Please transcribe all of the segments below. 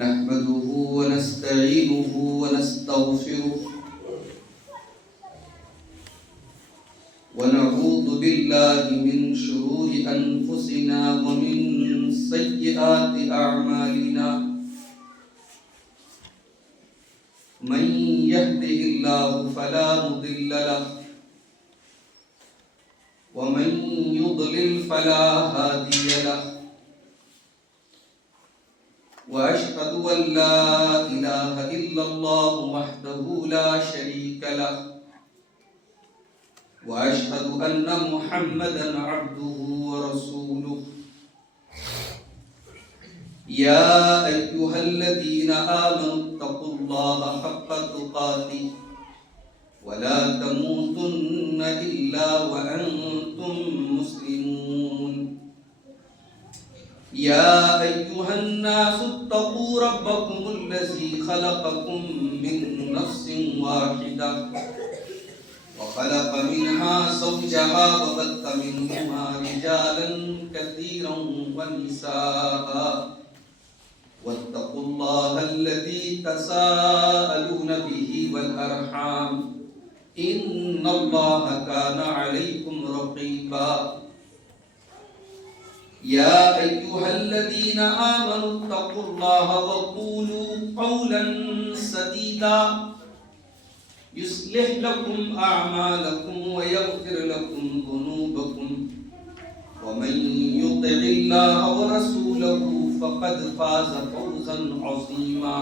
نحمده ونستعينه ونستغفره ونعوذ بالله من شرور أنفسنا ومن سيئات أعمالنا من يهده الله فلا مضل له ومن يضلل فلا هادي له وأشهد أن لا إله إلا الله وحده لا شريك له وأشهد أن محمدا عبده ورسوله يا أيها الذين آمنوا اتقوا الله حق تقاته ولا تموتن إلا وأنتم مسلمون يا أيها الناس اتقوا ربكم الذي خلقكم من نفس واحدة وخلق منها زوجها وبث منهما رجالا كثيرا ونساء واتقوا الله الذي تساءلون به والأرحام إن الله كان عليكم رقيبا يا أيها الذين آمنوا اتقوا الله وقولوا قولا سديدا يصلح لكم أعمالكم ويغفر لكم ذنوبكم ومن يطع الله ورسوله فقد فاز فوزا عظيما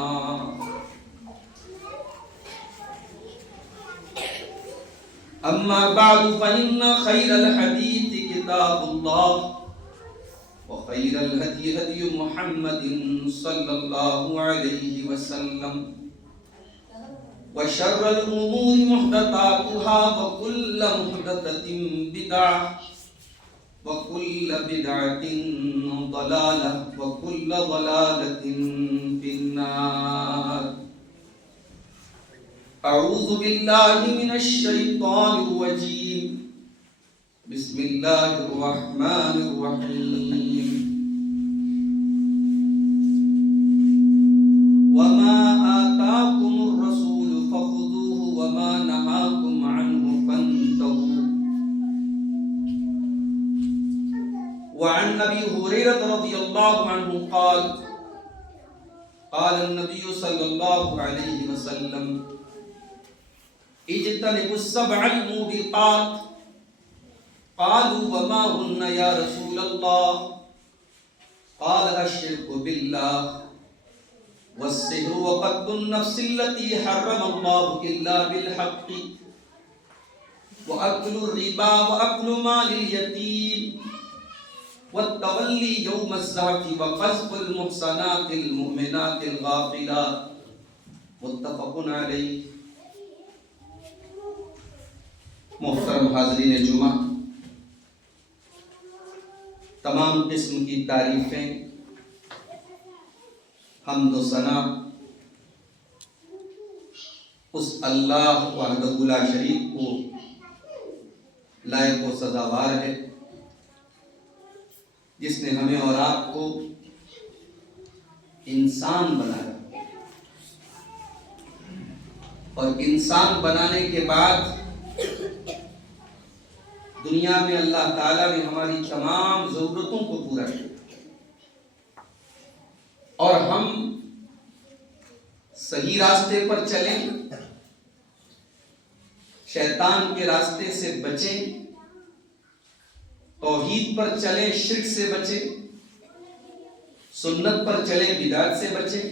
أما بعد فإن خير الحديث كتاب الله وخير الهدي هدي محمد صلى الله عليه وسلم وشر الأمور محدثاتها وكل محدثة بدعة وكل بدعة ضلالة وكل ضلالة في النار أعوذ بالله من الشيطان الرجيم بسم الله الرحمن الرحيم وما آتاكم الرسول فخذوه وما نهاكم عنه فانتهوا وعن أبي هريرة رضي الله عنه قال قال النبي صلى الله عليه وسلم اجتنبوا السبع الموبقات قالوا وما هن يا رسول الله قال الشرك بالله والسحر وقتل النفس التي حرم الله إلا بالحق وأكل الربا وأكل مال اليتيم والتولي يوم الزحف وقذف المحصنات المؤمنات الغافلات متفق عليه. محترم حاضرین جمعہ، تمام قسم کی تعریفیں، حمد و ثنا اس اللہ وحدہ لا شریک کو لائق و سزاوار ہے جس نے ہمیں اور آپ کو انسان بنایا، اور انسان بنانے کے بعد دنیا میں اللہ تعالیٰ نے ہماری تمام ضرورتوں کو پورا کیا، اور ہم صحیح راستے پر چلیں، شیطان کے راستے سے بچیں، توحید پر چلیں، شرک سے بچیں، سنت پر چلیں، بدعت سے بچیں،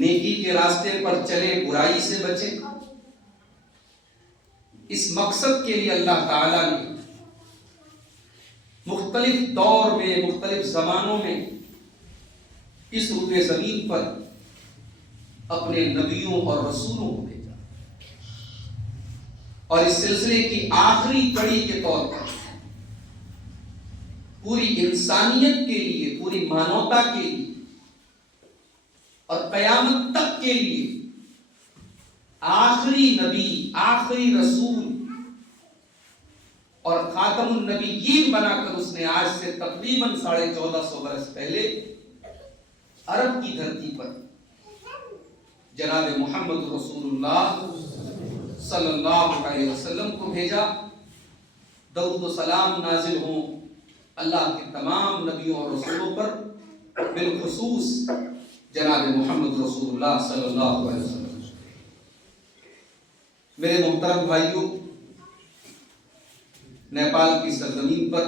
نیکی کے راستے پر چلیں، برائی سے بچیں. اس مقصد کے لیے اللہ تعالیٰ نے مختلف دور میں، مختلف زمانوں میں اس روئے زمین پر اپنے نبیوں اور رسولوں کو بھیجا، اور اس سلسلے کی آخری کڑی کے طور پر پوری انسانیت کے لیے، پوری مانوتا کے لیے اور قیامت تک کے لیے آخری نبی، آخری رسول اور خاتم خاتم النبیین بنا کر اس نے آج سے تقریباً 1450 برس پہلے عرب کی دھرتی پر جناب محمد رسول اللہ صلی اللہ علیہ وسلم کو بھیجا. درود و سلام نازل ہوں اللہ کے تمام نبیوں اور رسولوں پر, بالخصوص جناب محمد رسول اللہ صلی اللہ علیہ وسلم. میرے محترم بھائیوں, نیپال کی سرزمین پر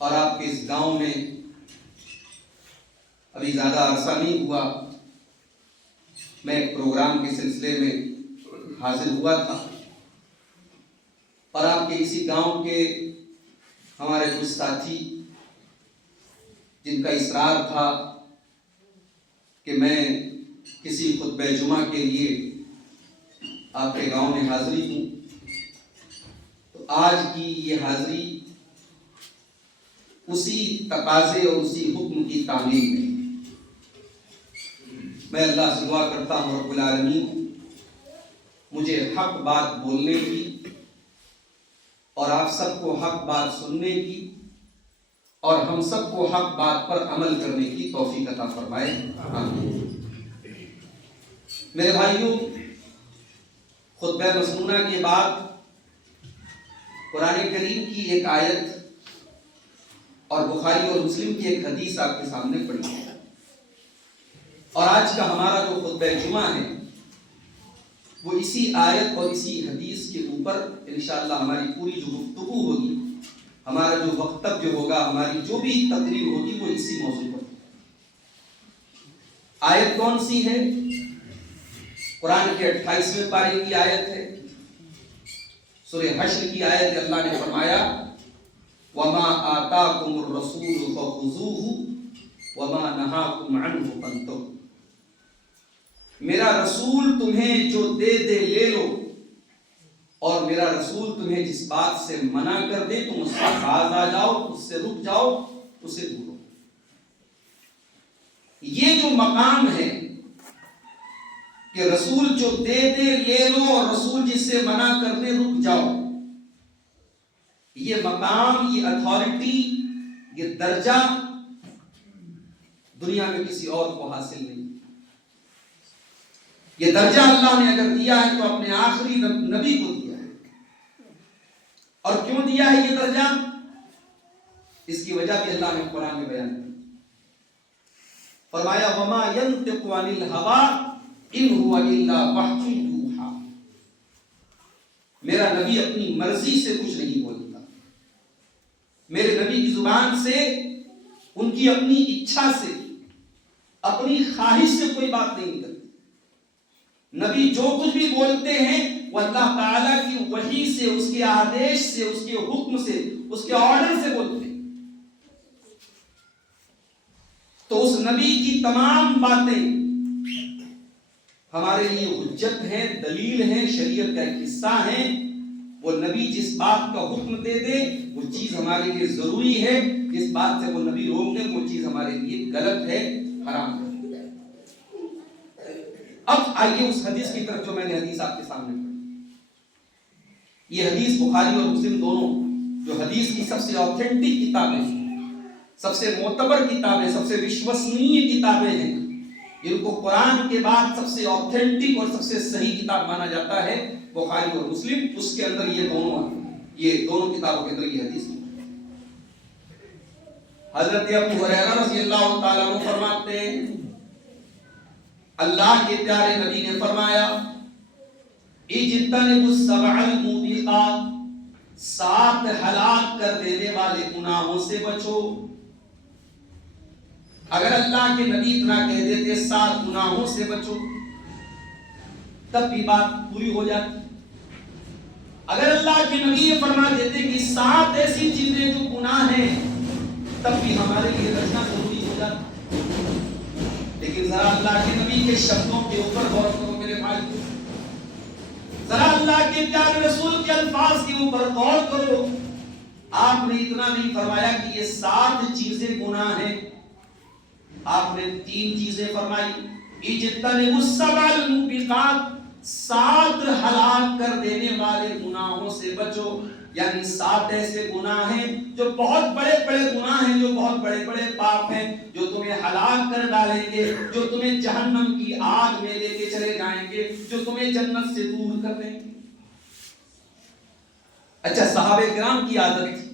اور آپ کے اس گاؤں میں ابھی زیادہ عرصہ نہیں ہوا میں ایک پروگرام کے سلسلے میں حاضر ہوا تھا, اور آپ کے اسی گاؤں کے ہمارے کچھ ساتھی جن کا اصرار تھا کہ میں کسی خطبہ جمعہ کے لیے آپ کے گاؤں میں حاضری ہوں, تو آج کی یہ حاضری اسی تقاضے اور اسی حکم کی تعمیل میں. میں اللہ سے دعا کرتا ہوں رب العالمین مجھے حق بات بولنے کی اور آپ سب کو حق بات سننے کی اور ہم سب کو حق بات پر عمل کرنے کی توفیق عطا فرمائے. آمین. میرے بھائیوں, خطبہ مسنونہ کے بعد قرآن کریم کی ایک آیت اور بخاری اور مسلم کی ایک حدیث آپ کے سامنے پڑھی ہے, اور آج کا ہمارا جو خطبہ جمعہ ہے وہ اسی آیت اور اسی حدیث کے اوپر انشاءاللہ ہماری پوری جو گفتگو ہوگی, ہمارا جو وقتب جو ہوگا, ہماری جو بھی تقریر ہوگی وہ اسی موضوع پر. آیت کون سی ہے؟ قرآن کے 28ویں پارے کی آیت ہے, سورہ حشر کی آیت ہے. اللہ نے فرمایا وَمَا آتَاكُمُ الرَّسُولُ فَخُذُوهُ وَمَا نَهَاكُمْ عَنْهُ فَانْتَهُوا. میرا رسول تمہیں جو دے دے لے لو, اور میرا رسول تمہیں جس بات سے منع کر دے تم اس سے باز آ جاؤ, اس سے رک جاؤ, اسے دورو. یہ جو مقام ہے کہ رسول جو دے دے لے لو اور رسول جس سے منع کر دے رک جاؤ, یہ مقام, یہ اتھارٹی, یہ درجہ دنیا میں کسی اور کو حاصل نہیں. یہ درجہ اللہ نے اگر دیا ہے تو اپنے آخری نبی کو دیا ہے. اور کیوں دیا ہے یہ درجہ؟ اس کی وجہ بھی اللہ نے قرآن میں بیان کی. فرمایا وما ينطق عن الهوى ان هو الا وحی یوحی. میرا نبی اپنی مرضی سے کچھ نہیں بولتا, میرے نبی کی زبان سے, ان کی اپنی اچھا سے, اپنی خواہش سے کوئی بات نہیں نکلتی. نبی جو کچھ بھی بولتے ہیں وہ اللہ تعالیٰ کی وحی سے, اس کے آدیش سے, اس کے حکم سے, اس کے آرڈر سے بولتے ہیں. تو اس نبی کی تمام باتیں ہمارے لیے حجت ہیں, دلیل ہیں, شریعت کا ایک حصہ ہیں. وہ نبی جس بات کا حکم دے دے وہ چیز ہمارے لیے ضروری ہے, جس بات سے وہ نبی روک دے وہ چیز ہمارے لیے غلط ہے, حرام ہے. اب آئیے اس حدیث کی طرف جو میں نے حدیث آپ کے سامنے پڑھی. یہ حدیث بخاری اور مسلم دونوں جو حدیث کی سب سے آتھینٹک کتابیں ہیں, سب سے معتبر کتابیں, سب سے وشوسنیہ کتابیں ہیں, جن کو قرآن کے بعد سب سے آتھینٹک اور سب سے صحیح کتاب مانا جاتا ہے بخاری اور مسلم, اس کے اندر یہ دونوں کتابوں کے اندر یہ حدیث ہے. حضرت ابو ہریرہ رضی اللہ تعالیٰ عنہ فرماتے ہیں اللہ کے پیارے نبی نے فرمایا اجتنبوا السبع الموبقات, 7 ہلاک کر دینے والے گناہوں سے بچو. اگر اللہ کے نبی اتنا کہہ دیتے 7 گناہوں سے بچو تب بھی بات پوری ہو جاتی. اگر اللہ کے نبی یہ فرما دیتے کہ 7 ایسی چیزیں جو گناہ ہیں تب بھی ہمارے لیے بچنا ضروری ہو جاتا. لیکن ذرا اللہ کے نبی کے شبدوں کے اوپر غور کرو میرے بھائی, ذرا اللہ کے پیارے رسول کے الفاظ کے اوپر غور کرو. آپ نے اتنا نہیں فرمایا کہ یہ 7 چیزیں گناہ ہیں, آپ نے 3 چیزیں فرمائی. اجتنبوا السبع الموبقات, 7 ہلاک کر دینے والے گناہوں سے بچو. یعنی 7 ایسے گناہ ہیں جو بہت بڑے بڑے گناہ ہیں، جو بہت بڑے بڑے پاپ ہیں، جو تمہیں ہلاک کر ڈالیں گے، جو تمہیں جہنم کی آگ میں لے کے چلے جائیں گے، جو تمہیں جنت سے دور کر دیں گے۔ اچھا، صحابہ کرام کی عادت تھی،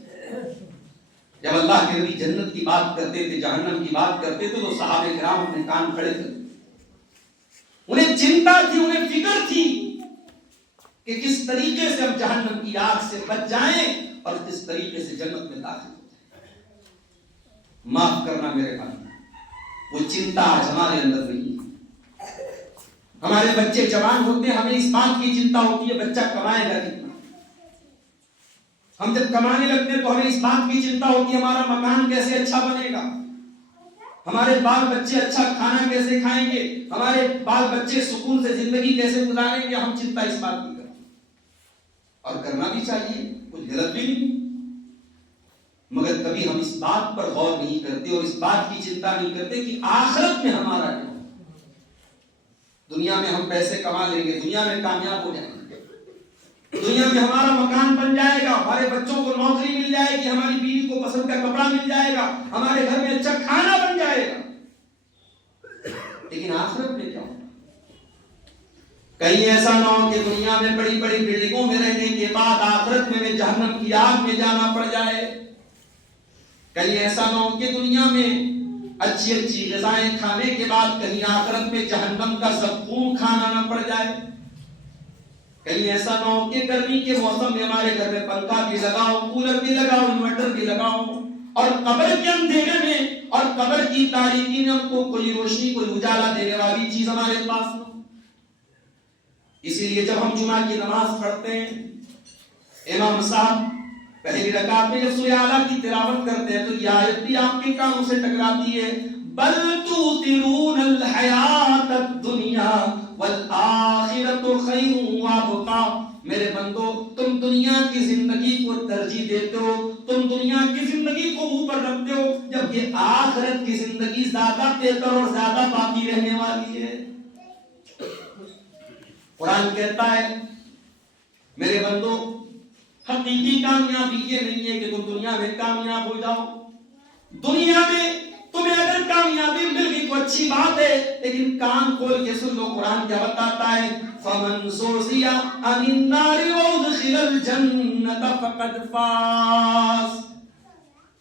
جب اللہ کے نبی جنت کی بات کرتے تھے، جہنم کی بات کرتے تھے، تو صحابہ کرام اپنے کان کھڑے کرتے، انہیں چنتا تھی، انہیں فکر تھی کہ کس طریقے سے ہم جہنم کی آگ سے بچ جائیں اور کس طریقے سے جنت میں داخل ہو جائیں۔ معاف کرنا میرے بھائی، وہ چنتا آج ہمارے اندر نہیں ہے۔ ہمارے بچے جوان ہوتے ہیں، ہمیں اس بات کی چنتا ہوتی ہے بچہ کمائے گا کتنا۔ ہم جب کمانے لگتے ہیں تو ہمیں اس بات کی چنتا ہوتی ہے ہمارا مکان کیسے اچھا بنے گا، ہمارے بال بچے اچھا کھانا کیسے کھائیں گے، ہمارے بال بچے سکون سے زندگی کیسے گزاریں گے۔ ہم چنتا اس بات کی کرتے ہیں، اور کرنا بھی چاہیے، کچھ غلط بھی نہیں، مگر کبھی ہم اس بات پر غور نہیں کرتے اور اس بات کی چنتا نہیں کرتے کہ آخرت میں ہمارا کیا۔ دنیا میں ہم پیسے کما لیں گے، دنیا میں کامیاب ہو جائیں گے، دنیا میں ہمارا مکان بن جائے گا، ہمارے بچوں کو نوکری مل جائے گی، ہماری بیوی کو پسند کا کپڑا مل جائے گا، ہمارے گھر میں اچھا کھانا بن جائے گا، لیکن آخرت میں کیا ہوگا؟ کہیں ایسا نہ ہو کہ دنیا میں بڑی بڑی بلڈنگوں میں رہنے کے بعد آخرت میں جہنم کی آگ میں جانا پڑ جائے، کہیں ایسا نہ ہو کہ دنیا میں اچھی اچھی غذائیں کھانے کے بعد کہیں آخرت میں جہنم کا زقوم کھانا نہ پڑ جائے، کہیں ایسا نہ ہو کہ گرمی کے موسم میں ہمارے گھر میں پنکھا بھی لگاؤ، کولر بھی لگاؤ، انورٹر بھی لگاؤ، اور قبر کے اندھیرے میں اور قبر کی تاریکی میں ہم کو کوئی روشنی، کوئی اجالا دینے والی چیز ہمارے پاس نہ۔ اسی لیے جب ہم جمعہ کی نماز پڑھتے ہیں، امام صاحب پہلی رکعت میں جب سورہ اعلیٰ کی تلاوت کرتے ہیں تو یہ آیت بھی آپ کے کانوں سے ٹکراتی ہے، بل تؤثرون الحیات الدنیا والآخرۃ خیر وابقا۔ میرے بندو، تم دنیا کی زندگی کو ترجیح دیتے ہو، تم دنیا کی زندگی کو اوپر رکھتے ہو، جبکہ آخرت کی زندگی زیادہ بہتر اور زیادہ باقی رہنے والی ہے۔ قرآن کہتا ہے میرے بندو، حقیقی کامیابی یہ نہیں ہے کہ تم دنیا میں کامیاب ہو جاؤ، دنیا میں تمہیں اگر کامیابی مل گئی تو اچھی بات ہے، لیکن کان کھول کے سن لو قرآن کیا بتاتا ہے، فَمَنْ زُحْزِحَ عَنِ النَّارِ وَأُدْخِلَ الْجَنَّةَ فَقَدْ فَازَ۔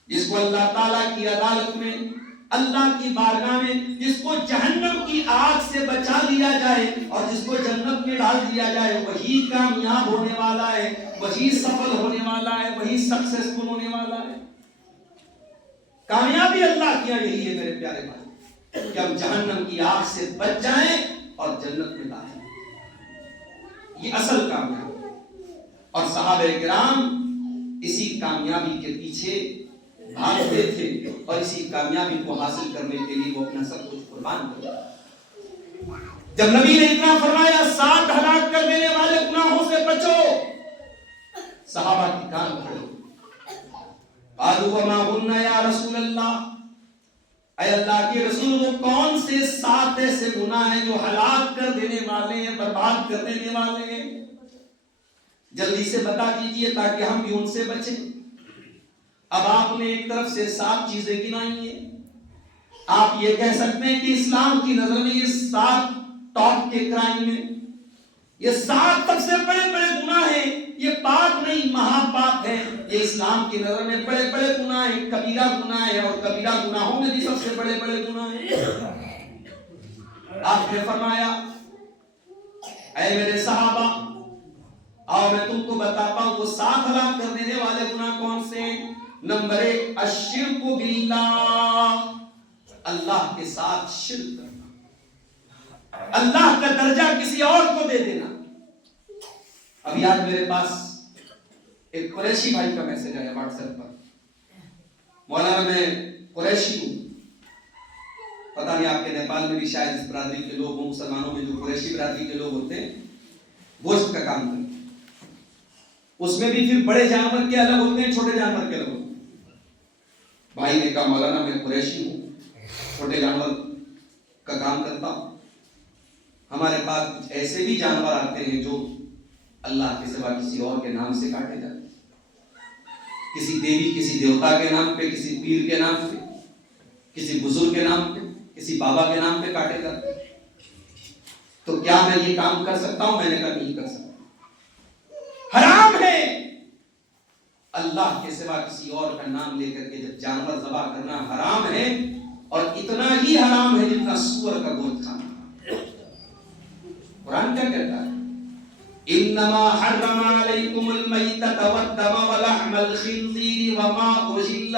جس کو اللہ تعالیٰ کی عدالت میں، اللہ کی بارگاہ میں جس کو جہنم کی آگ سے بچا لیا جائے اور جس کو جنت میں ڈال دیا جائے، وہی کامیاب ہونے والا ہے، وہی سفل ہونے والا ہے، وہی سکسیسفل ہونے والا ہے۔ کامیابی اللہ کی یہی ہے میرے پیارے بھائی، کہ ہم جہنم کی آگ سے بچ جائیں اور جنت میں داخل ہوں، یہ اصل کامیابی۔ اور صحابہ کرام اسی کامیابی کے پیچھے بھاگتے تھے اور اسی کامیابی کو حاصل کرنے کے لیے وہ اپنا سب کچھ قربان کر دیا۔ جب نبی نے اتنا فرمایا 7 ہلاک کر دینے والے گناہوں سے بچو، صحابہ کی کان کھڑے، قالوا وما هن یا رسول اللہ، اے اللہ کے رسول وہ کون سے 7 ایسے گناہ ہیں جو ہلاک کر دینے والے ہیں، برباد کر دینے والے ہیں، جلدی سے بتا دیجئے تاکہ ہم بھی ان سے بچیں۔ اب آپ نے ایک طرف سے 7 چیزیں گنائی ہیں، آپ یہ کہہ سکتے ہیں کہ اسلام کی نظر میں یہ 7 ٹاپ کے کرائم ہیں، یہ 7 سب سے بڑے بڑے گناہ ہیں، یہ پاک نہیں مہا پاک ہے، یہ اسلام کی نظر میں بڑے بڑے گناہ ہیں، کبیرہ گناہ ہے، اور کبیرہ گناہوں میں بھی سب سے بڑے بڑے گناہ ہیں۔ آپ نے فرمایا اے میرے صحابہ، آؤ میں تم کو بتاتا ہوں وہ 7 ہلاک کر دینے والے گناہ کون سے ہیں۔ نمبر 1، الشرک باللہ، اللہ کے ساتھ شرک کرنا، اللہ کا درجہ کسی اور کو دے دینا۔ ابھی آج میرے پاس ایک قریشی بھائی کا میسج آیا واٹس ایپ پر، مولانا میں قریشی ہوں، پتہ نہیں آپ کے نیپال میں بھی شاید اس برادری کے لوگ ہوں، مسلمانوں میں جو قریشی برادری کے لوگ ہوتے ہیں گوشت کا کام کرتے ہیں، اس میں بھی پھر بڑے جانور کے الگ ہوتے ہیں، چھوٹے جانور کے الگ ہوتے ہیں۔ بھائی نے کہا مولانا میں قریشی ہوں، چھوٹے جانور کا کام کرتا ہوں، ہمارے پاس کچھ ایسے بھی جانور آتے ہیں جو اللہ کے سوا کسی اور کے نام سے کاٹے جاتے ہیں۔ کسی دیوی کسی دیوتا کے نام پہ، کسی پیر کے نام پہ، کسی بزرگ کے نام پہ، کسی بابا کے نام پہ کاٹے جاتے ہیں۔ تو کیا میں یہ کام کر سکتا ہوں؟ میں نے کہا نہیں کر سکتا، حرام ہے اللہ کے سوا کسی اور کا نام لے کر کے جب جانور ذبح کرنا حرام ہے، اور اتنا ہی حرام ہے جتنا سور کا گوشت کھانا۔ قرآن کیا کہتا ہے؟ انما حرم علیکم المیتۃ والدم ولحم الخنزیر وما اہل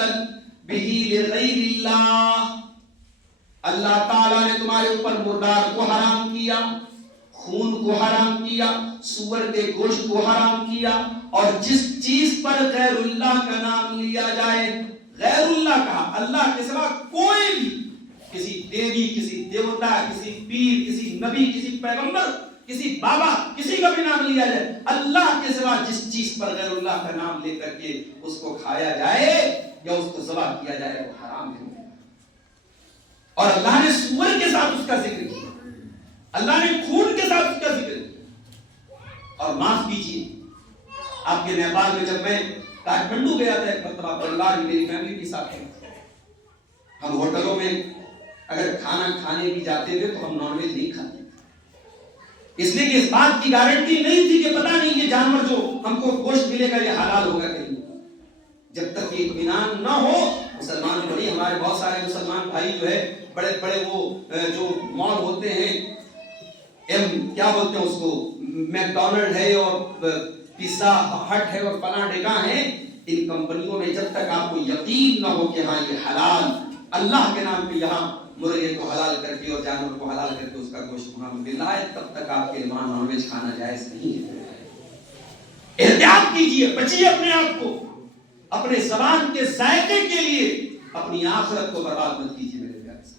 به لغیر اللہ۔ اللہ تعالیٰ نے تمہارے اوپر مردار کو حرام کیا، خون کو حرام کیا، سور کے گوشت کو حرام کیا، اور جس چیز پر غیر اللہ کا نام لیا جائے، غیر اللہ کہا، اللہ کے سوا کوئی بھی، کسی دیوی، کسی دیوتا، کسی پیر، کسی نبی، کسی پیغمبر، کسی بابا، کسی کا بھی نام لیا جائے، اللہ کے سوا جس چیز پر غیر اللہ کا نام لے کر کے اس کو کھایا جائے یا اس کو ذبح کیا جائے وہ حرام ہے۔ اور اللہ نے سور کے ساتھ اس کا ذکر کیا، اللہ نے خون کے ساتھ اس کا ذکر کیا۔ اور معاف کیجیے، آپ کے نیپال میں جب میں کاٹھمنڈو گیا تھا ایک مرتبہ، پریوار میری فیملی بھی ساتھ ہے، ہم ہوٹلوں میں اگر کھانا کھانے بھی جاتے تھے تو ہم نان ویج نہیں کھاتے، اس لیے کہ اس بات کی گارنٹی نہیں تھی کہ پتہ نہیں یہ جانور جو ہم کو گوشت ملے گا یہ حلال ہوگا کہ نہیں۔ جب تک یہ اطمینان نہ ہو، مسلمان بڑی، ہمارے بہت سارے مسلمان بھائی جو ہے بڑے بڑے وہ جو مال ہوتے ہیں، کیا بولتے ہیں اس کو، میکڈونلڈ ہے اور پیزا ہٹ ہے اور فلاں ڈگا ہے، ان کمپنیوں میں جب تک آپ کو یقین نہ ہو کہ ہاں یہ حلال، اللہ کے نام پہ یہاں مرغے کو حلال کر کے اور جانور کو حلال کر کے اس کا گوشت وہاں ملا ہے، تب تک آپ کے وہاں نان ویج کھانا جائز نہیں ہے۔ احتیاط کیجیے، بچیے اپنے آپ کو، اپنے زبان کے ذائقے کے لیے اپنی آخرت کو برباد مت کیجیے میرے پیارے سے۔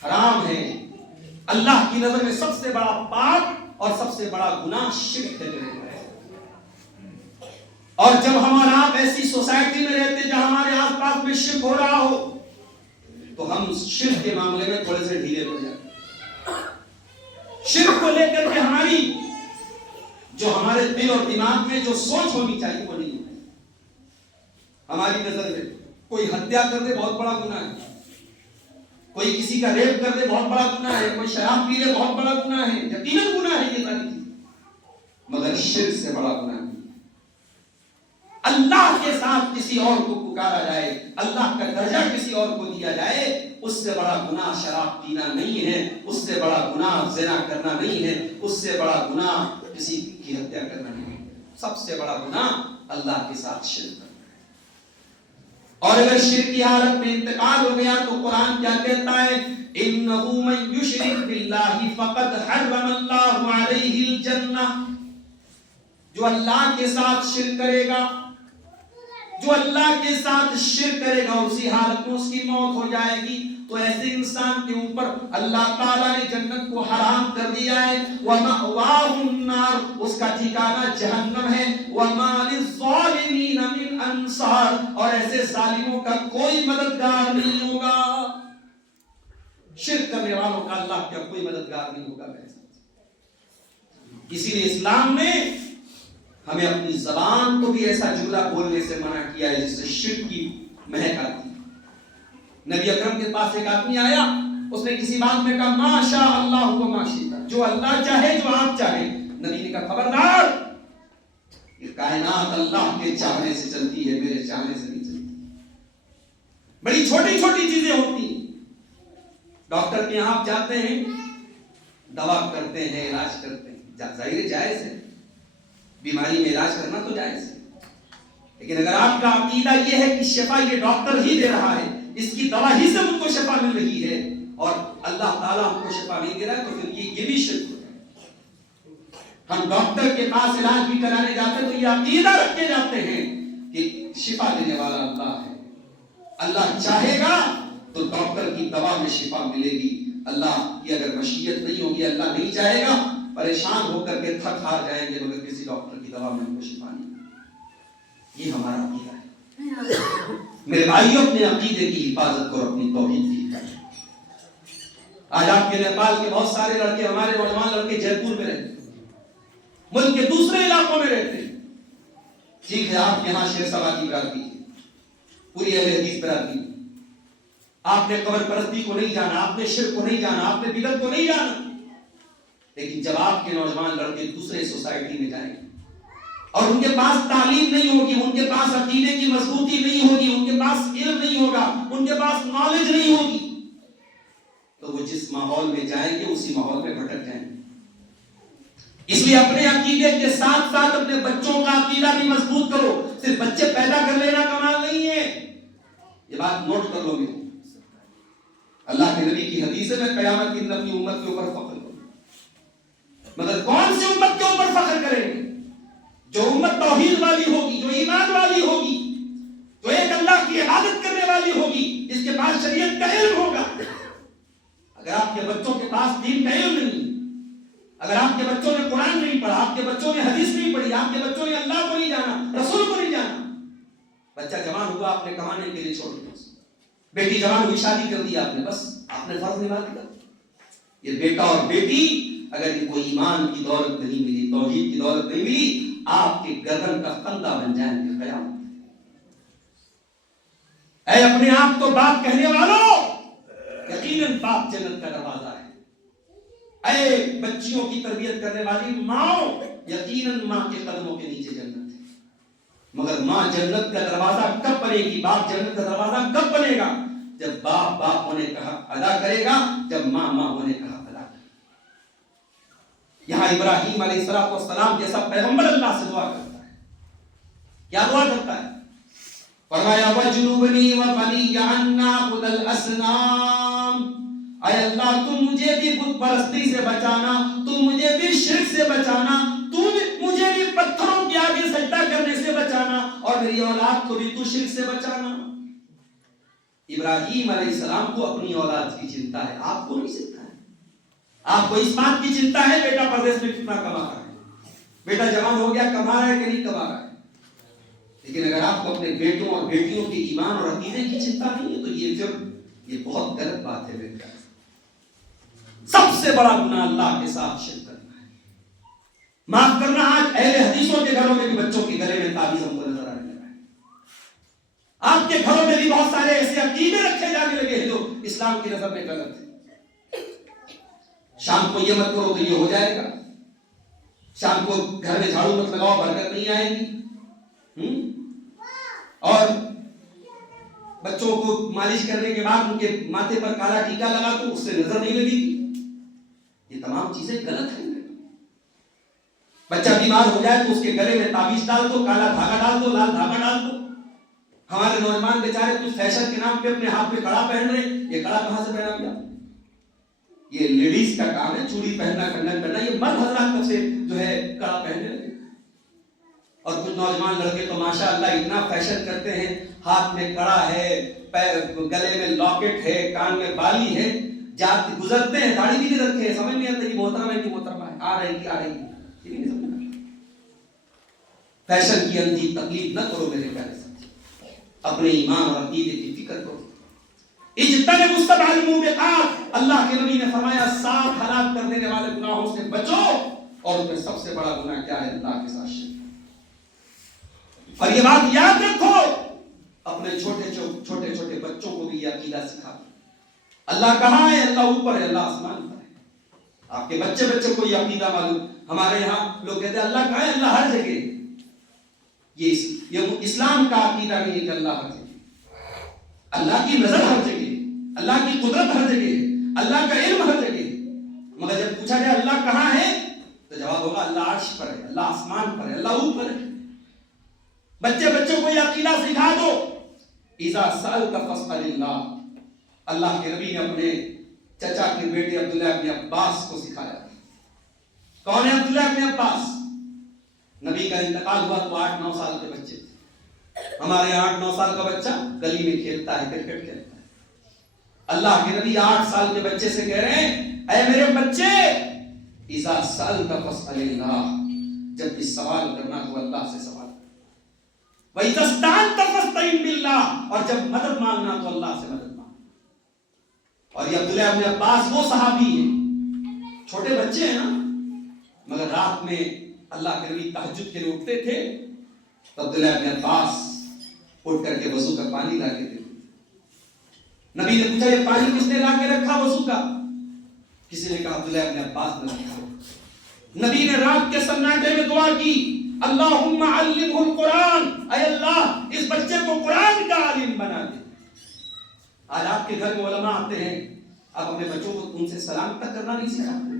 حرام ہے، اللہ کی نظر میں سب سے بڑا پاپ اور سب سے بڑا گناہ شرک ہے میرے پیارے سے۔ اور جب ہم اور آپ ایسی سوسائٹی میں رہتے جہاں ہمارے آس پاس میں شرک ہو رہا ہو تو ہم شرک کے معاملے میں تھوڑے سے ڈھیلے ہو جاتے ہیں۔ شرک کو لے کر کے ہماری جو ہمارے دل اور دماغ میں جو سوچ ہونی چاہیے وہ نہیں ہوتی۔ ہماری نظر میں کوئی ہتیا کر دے بہت بڑا گناہ ہے، کوئی کسی کا ریپ کر دے بہت بڑا گناہ ہے، کوئی شراب پی لے بہت بڑا گناہ ہے، یقیناً گناہ ہے یہ ساری چیزیں، مگر شرک سے بڑا گناہ نہیں۔ اللہ کے ساتھ کسی اور کو پکارا جائے، اللہ کا درجہ کسی اور کو دیا جائے، اس سے بڑا گناہ شراب پینا نہیں ہے، اس سے بڑا گناہ زنا کرنا نہیں ہے، اس سے بڑا گناہ کسی کی ہتیا کرنا نہیں ہے۔ سب سے بڑا گناہ اللہ کے ساتھ شرک کرنا۔ اور اگر شرک کی حالت میں انتقال ہو گیا تو قرآن کیا کہتا ہے؟ اِنَّهُ مَن يُشْرِكْ بِاللَّهِ فَقَدْ حَرَّمَ اللَّهُ عَلَيْهِ الْجَنَّةَ، جو اللہ کے ساتھ شرک کرے گا، جو اللہ کے ساتھ شرک کرے گا، اسی حالت میں اس کی موت ہو جائے گی، تو ایسے انسان کے اوپر اللہ تعالیٰ نے جنت کو حرام کر دیا ہے۔ وَمَأْوَاهُ النَّارُ، اس کا ٹھکانہ جہنم ہے۔ وَمَا لِلظَّالِمِينَ مِنْ أَنصَارٍ، اور ایسے ظالموں کا کوئی مددگار نہیں ہوگا۔ شرک کرنے والوں کا اللہ کا کوئی مددگار نہیں ہوگا میرے ساتھ۔ اسی لیے اسلام نے ہمیں اپنی زبان کو بھی ایسا جملہ بولنے سے منع کیا ہے جس سے شرک کی مہک آتی ہے۔ نبی اکرم کے پاس ایک آدمی آیا، اس نے کسی بات میں کہا ما شاء اللہ و ما شئت، جو اللہ چاہے جو آپ چاہیں۔ نبی نے کہا خبردار، یہ کائنات اللہ کے چاہنے سے چلتی ہے، میرے چاہنے سے نہیں چلتی۔ بڑی چھوٹی چھوٹی چیزیں ہوتی ہیں، ڈاکٹر کے یہاں آپ جاتے ہیں، دوا کرتے ہیں، علاج کرتے ہیں، ظاہر جائز ہے، بیماری میں علاج کرنا تو جائز ہے، لیکن اگر آپ کا عقیدہ یہ ہے کہ شفا یہ ڈاکٹر ہی دے رہا ہے، اس کی دوا ہی سے مجھ کو شفا مل رہی ہے، اور اللہ تعالیٰ ہم کو شفا نہیں دے رہا ہے، تو پھر یہ بھی شرک ہو جائے۔ ہم ڈاکٹر کے پاس علاج بھی کرانے جاتے ہیں تو یہ عقیدہ رکھے جاتے ہیں کہ شفا دینے والا اللہ ہے، اللہ چاہے گا تو ڈاکٹر کی دوا میں شفا ملے گی، اللہ کی اگر مشیت نہیں ہوگی، اللہ نہیں چاہے گا، پریشان ہو کر کے تھک ہار جائیں گے مگر کسی ڈاکٹر کی دوا میں ہم کو شفا نہیں۔ یہ ہمارا عقیدہ ہے۔ میرے بھائیوں، اپنے عقیدے کی حفاظت کرو، اپنی توحید کی حفاظت۔ آج آپ کے نیپال کے بہت سارے لڑکے، ہمارے نوجوان لڑکے جے پور میں رہتے ہیں، ملک کے دوسرے علاقوں میں رہتے ہیں، ٹھیک ہے آپ یہاں شیر سبا کی برادری ہے، پوری اہل حدیث برادری، آپ نے قبر پرستی کو نہیں جانا، آپ نے شرک کو نہیں جانا، آپ نے بدعت کو نہیں جانا، لیکن جب آپ کے نوجوان لڑکے دوسرے سوسائٹی میں جائیں گے اور ان کے پاس تعلیم نہیں ہوگی، ان کے پاس عقیدے کی مضبوطی نہیں ہوگی، ان کے پاس علم نہیں ہوگا، ان کے پاس نالج نہیں ہوگی، تو وہ جس ماحول میں جائیں گے اسی ماحول میں بھٹک جائیں گے۔ اس لیے اپنے عقیدے کے ساتھ ساتھ اپنے بچوں کا عقیدہ بھی مضبوط کرو۔ صرف بچے پیدا کر لینا کمال نہیں ہے، یہ بات نوٹ کر لو گے۔ اللہ کے نبی کی حدیث ہے، میں قیامت کے دن اپنی امت کے اوپر فخر کروں، مگر کون سی امت کے اوپر فخر کریں گے؟ جو امت توحید والی ہوگی، جو ایمان والی ہوگی، جو ایک اللہ کی عبادت کرنے والی ہوگی، جس کے پاس شریعت کا علم ہوگا۔ اگر آپ کے بچوں کے پاس دین کا علم نہیں، اگر آپ کے بچوں نے قرآن نہیں پڑھا، آپ کے بچوں نے حدیث نہیں پڑھی، آپ کے بچوں نے اللہ کو نہیں جانا، رسول کو نہیں جانا، بچہ جوان ہوا آپ نے کمانے کے لیے چھوڑ دیا، بیٹی جوان ہوئی شادی کر دی آپ نے، بس آپ نے فرض نبھا دیا۔ یہ بیٹا اور بیٹی اگر ان کو ایمان کی دولت نہیں ملی، توحید کی دولت نہیں ملی، آپ کے گردن کا پھندا بن جائیں گے قیامت۔ اے اپنے آپ کو باپ کہنے والوں، یقیناً باپ جنت کا دروازہ ہے۔ اے بچیوں کی تربیت کرنے والی ماں، یقیناً ماں کے قدموں کے نیچے جنت ہے، مگر ماں جنت کا دروازہ کب بنے گی، باپ جنت کا دروازہ کب بنے گا؟ جب باپ باپ ہونے کا حق ادا کرے گا، جب ماں ماں ہونے کا حق ادا کرے گا۔ یہاں ابراہیم علیہ السلام جیسا پیغمبر اللہ سے دعا کرتا ہے، کیا دعا کرتا ہے؟ فرمایا وَجُنُوبْنِي وَبَنِيَّ أَن نَعْبُدَ الْأَصْنَامَ، اے اللہ تم مجھے بھی بت پرستی سے بچانا، تم مجھے بھی شرک سے بچانا، تم مجھے بھی پتھروں کے آگے سجدہ کرنے سے بچانا، اور میری اولاد کو بھی تو شرک سے بچانا۔ ابراہیم علیہ السلام کو اپنی اولاد کی چنتا ہے، آپ کو نہیں چنتا ہے۔ آپ کو اس بات کی چنتا ہے بیٹا پردیس میں کتنا کما رہا ہے، بیٹا جوان ہو گیا کما رہا ہے کہ نہیں کما رہا ہے، لیکن اگر آپ کو اپنے بیٹوں اور بیٹیوں کے ایمان اور عقیدے کی چنتا نہیں ہے تو یہ بہت غلط بات ہے۔ بیٹا سب سے بڑا گناہ اللہ کے ساتھ شرک کرنا ہے۔ معاف کرنا، آج اہل حدیثوں کے گھروں میں بھی بچوں کے گلے میں تعویذ ہم کو نظر آنے لگا ہے۔ آپ کے گھروں میں بھی بہت سارے ایسے عقیدے رکھے جانے لگے ہیں جو اسلام کی نظر میں غلط ہے۔ شام کو یہ مت کرو تو یہ ہو جائے گا، شام کو گھر میں جھاڑو مت لگاؤ برکت نہیں آئے گی، اور بچوں کو مالش کرنے کے بعد ان کے ماتھے پر کالا ٹیکا لگا تو اس سے نظر نہیں لگے گی۔ یہ تمام چیزیں غلط ہیں۔ بچہ بیمار ہو جائے تو اس کے گلے میں تعویذ ڈال دو، کالا دھاگا ڈال دو، لال دھاگا ڈال دو۔ ہمارے نوجوان بیچارے کچھ فیشن کے نام پہ اپنے ہاتھ میں کڑا پہن رہے ہیں، یہ کڑا کہاں سے پہنا گیا؟ یہ لیڈیز کا کام ہے، چوڑی پہننا، کنگن پہننا، یہ مرد حضرات کب سے جو ہے کڑا پہننے لگے۔ اور کچھ نوجوان لڑکے تو ماشاءاللہ اتنا فیشن کرتے ہیں، ہاتھ میں کڑا ہے، گلے میں لاکٹ ہے، کان میں بالی ہے، جاتے گزرتے ہیں داڑھی بھی نہیں رکھتے ہیں، سمجھ نہیں آتا یہ محترم ہے کہ محترمہ ہے، آ رہی یہ بھی نہیں سمجھ۔ فیشن کی اندھی تقلید نہ کرو میرے پیارے ساتھی، اپنے ایمان اور عقیدے کی فکر کرو۔ اجتنبوا السبع الموبقات، اللہ کے نبی نے فرمایا 7 ہلاک کر دینے والے گناہوں سے بچو، اور اس میں سب سے بڑا گناہ کیا ہے؟ اللہ کے ساتھ شرک۔ اور یہ بات یاد رکھو، اپنے چھوٹے بچوں کو بھی یہ عقیدہ سکھا دو، اللہ کہاں ہے؟ اللہ اوپر ہے، اللہ آسمان پر ہے۔ آپ کے بچے کو یہ عقیدہ معلوم۔ ہمارے یہاں لوگ کہتے ہیں اللہ کہاں ہے؟ اللہ ہر جگہ۔ یہ اسلام کا عقیدہ نہیں ہے کہ اللہ ہر جگہ، اللہ کی نظر ہر جگہ، اللہ کی قدرت ہر جگہ، اللہ کا علم ہر جگہ، مگر جب پوچھا جائے اللہ کہاں ہے تو جواب ہوگا اللہ عرش پر ہے، اللہ آسمان پر ہے، اللہ اوپر ہے۔ بچوں کو یہ عقیدہ سکھا دو۔ اذا سألت فاسأل اللہ، اللہ کے نبی نے اپنے چچا کے بیٹے عبداللہ ابن عباس کو سکھایا۔ کون ہے عبداللہ ابن عباس؟ نبی کا انتقال ہوا تو 8-9 سال کے بچے تھے۔ ہمارے 8-9 سال کا بچہ گلی میں کھیلتا ہے، کرکٹ کھیلتا ہے۔ اللہ کے نبی 8 سال کے بچے سے کہہ رہے ہیں اے میرے بچے، اذا سألت فاسأل اللہ، جب بھی سوال کرنا تو اللہ سے سوال، وَإِذَا اسْتَعَنْتَ فَاسْتَعِنْ بِاللَّهِ، اور جب مدد مانگنا تو اللہ سے مدد مانگنا۔ اور یہ عبداللہ ابن عباس وہ صحابی ہیں، چھوٹے بچے ہیں نا، مگر رات میں اللہ کے نبی تہجد کے لیے اٹھتے تھے تو عبداللہ ابن عباس اٹھ کر کے وضو کا پانی لا کے دے. نبی نے پوچھا یہ پانی کس نے لا کے رکھا وضو کا؟ کسی نے کہا عبداللہ ابن عباس نے رکھا. نبی نے رات کے سناٹے میں دعا کی اللہم علمہ القرآن، اے اللہ اس بچے کو قرآن کا عالم بنا دے. آج آپ کے گھر میں علماء آتے ہیں، آپ اپنے بچوں کو ان سے سلام تک کرنا نہیں سکھاتے.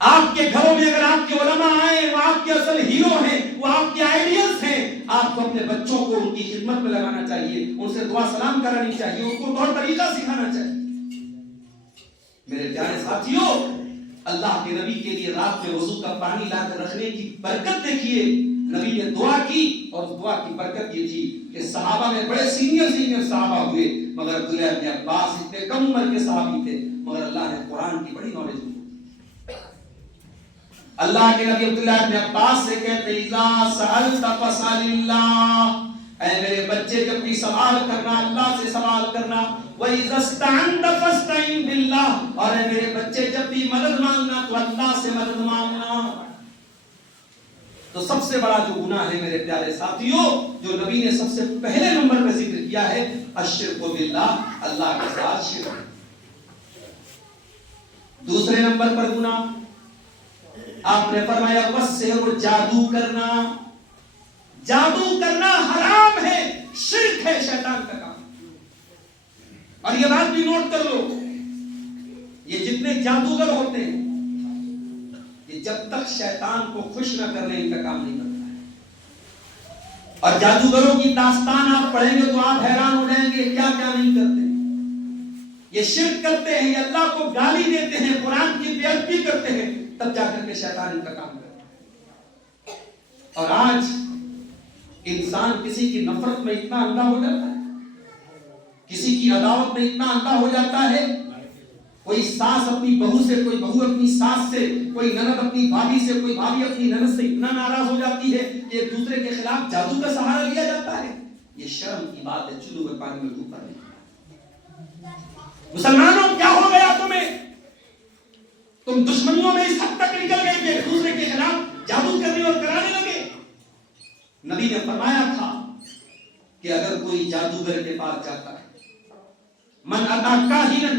آپ کے گھروں میں اگر آپ کے علماء آئیں، وہ آپ کے اصل ہیرو ہیں، وہ آپ کے آئیڈیلز ہیں. آپ کو اپنے بچوں کو ان کی خدمت میں لگانا چاہیے، ان سے دعا سلام کرانی چاہیے، ان کو طور طریقہ سکھانا چاہیے. میرے پیارے ساتھیوں، اللہ کے نبی کے لیے رات میں وضو کا پانی لا کر رکھنے کی برکت دیکھیے. نبی نے دعا کی اور اس دعا کی برکت یہ تھی کہ صحابہ میں بڑے سینئر صحابہ ہوئے، مگر عبداللہ ابن عباس اتنے کم عمر کے صحابی تھے، مگر اللہ نے قرآن کی بڑی نالج دی. اللہ کے نبی عبداللہ ابن عباس سے کہتے اذا سألت فاسأل اللہ، اے میرے بچے جب بھی سوال کرنا اللہ سے سوال کرنا. وَإِذَا اسْتَعَنْتَ فَاسْتَعِنْ بِاللَّهِ، اور اے میرے بچے جب بھی مدد مانگنا تو اللہ سے مدد مانگنا. تو سب سے بڑا جو گناہ ہے میرے پیارے ساتھیوں، جو نبی نے سب سے پہلے نمبر پہ ذکر کیا ہے، الشرک باللہ، اللہ کے ساتھ شرک. دوسرے نمبر پر گناہ آپ نے فرمایا والسحر، جادو کرنا. جادو کرنا حرام ہے، شرک ہے، شیطان کا کام. اور یہ بات بھی نوٹ کر لو، یہ جتنے جادوگر ہوتے ہیں یہ جب تک شیطان کو خوش نہ کر لیں ان کا کام نہیں کرتا ہے. اور جادوگروں کی داستان آپ پڑھیں گے تو آپ حیران ہو جائیں گے کیا کیا نہیں کرتے. یہ شرک کرتے ہیں، یہ اللہ کو گالی دیتے ہیں، قرآن کی بے ادبی کرتے ہیں، تب جا کر کے شیطان ان کا کام کرتا ہے. اور آج انسان کسی کی نفرت میں اتنا اندھا ہو جاتا ہے، کسی کی عداوت میں اتنا اندھا ہو جاتا ہے. کوئی ساس اپنی بہو سے، کوئی بہو اپنی ساس سے، کوئی نند اپنی بھابھی سے، کوئی بھابھی اپنی نند سے اتنا ناراض ہو جاتی ہے کہ ایک دوسرے کے خلاف جادو کا سہارا لیا جاتا ہے. یہ شرم کی بات ہے، چلو میں پانی میں ڈوب پڑے. مسلمانوں کیا ہو گیا تمہیں؟ تم دشمنیوں میں اس حد تک نکل گئے کہ ایک دوسرے کے خلاف جادو کرنے اور کرانے لگے. نبی نے فرمایا تھا کہ اگر کوئی جادوگر کے پاس جاتا ہے، من اتا کاہنا،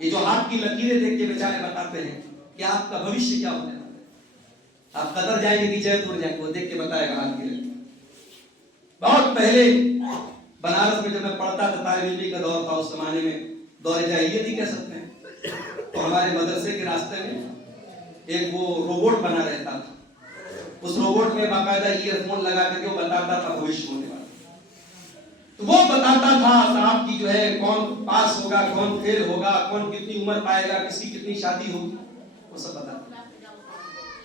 یہ جو ہاتھ کی لکیریں دیکھ کے بیچارے بتاتے ہیں کہ آپ کا بھوشیہ کیا ہونے والا ہے، آپ قدر جائیں گے کہ جے پور جائیں گے، وہ دیکھ کے بتائے گا ہاتھ کی لکیر. بہت پہلے بنارس میں جب میں پڑھتا تھا، طالب علمی کا دور تھا، اس زمانے میں دور جاہلیت ہی کہہ سکتے ہیں، تو ہمارے مدرسے کے راستے میں ایک وہ روبوٹ بنا رہتا تھا. اس روبوٹ میں باقاعدہ ایئر فون لگا کر کے وہ بتاتا تھا بھوشیہ ہونے والا. تو وہ بتاتا تھا صاحب کی جو ہے کون پاس ہوگا، کون فیل ہوگا، کون کتنی عمر پائے گا، کس کی کتنی شادی ہوگی، وہ سب بتاتا.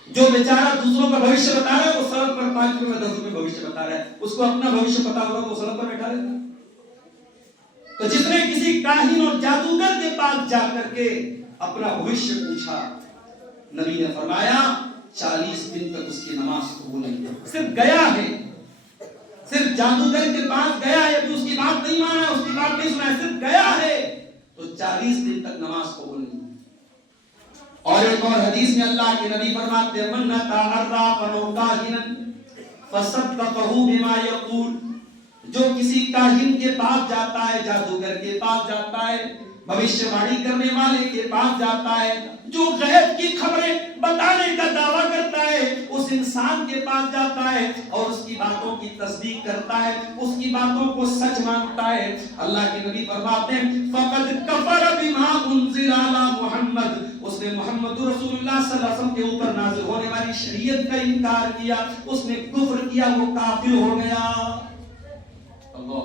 جو بیچارہ دوسروں کا بھوشیہ بتا رہا ہے وہ سڑک پر 5 روپے 10 روپے بھوشیہ بتا رہا ہے، اس کو اپنا بھوشیہ پتا ہوگا تو وہ سڑک پر بیٹھا رہتا. تو جس نے کسی کاہن اور جادوگر کے پاس جا کر کے اپنا بھوشیہ پوچھا، نبی نے فرمایا 40 دن تک اس کی نماز قبول نہیں. صرف گیا ہے، صرف جادوگر کے پاس گیا ہے، ابھی اس کی بات نہیں مانا ہے، اس کی بات نہیں سنا ہے، صرف گیا ہے تو 40 دن تک نماز قبول نہیں. اور ایک اور حدیث میں اللہ کے نبی فرماتے ہیں من اتی عرافا او کاہنا فصدقه بما یقول، جو کسی کاہن کے پاس جاتا ہے، جادوگر کے پاس جاتا ہے، بھوشیہ واڑی کرنے والے کے پاس جاتا ہے، جو غیب کی خبریں بتانے کا دعویٰ کرتا ہے، اس انسان کے پاس جاتا ہے اور اس کی باتوں کی تصدیق کرتا ہے، اس کی باتوں کو سچ مانتا ہے، اللہ کے نبی فرماتے ہیں فقد کفر بما انزل علی محمد، اس نے محمد رسول اللہ صلی اللہ علیہ وسلم کے اوپر نازل ہونے والی شریعت کا انکار کیا، اس نے کفر کیا، وہ کافر ہو گیا. اللہ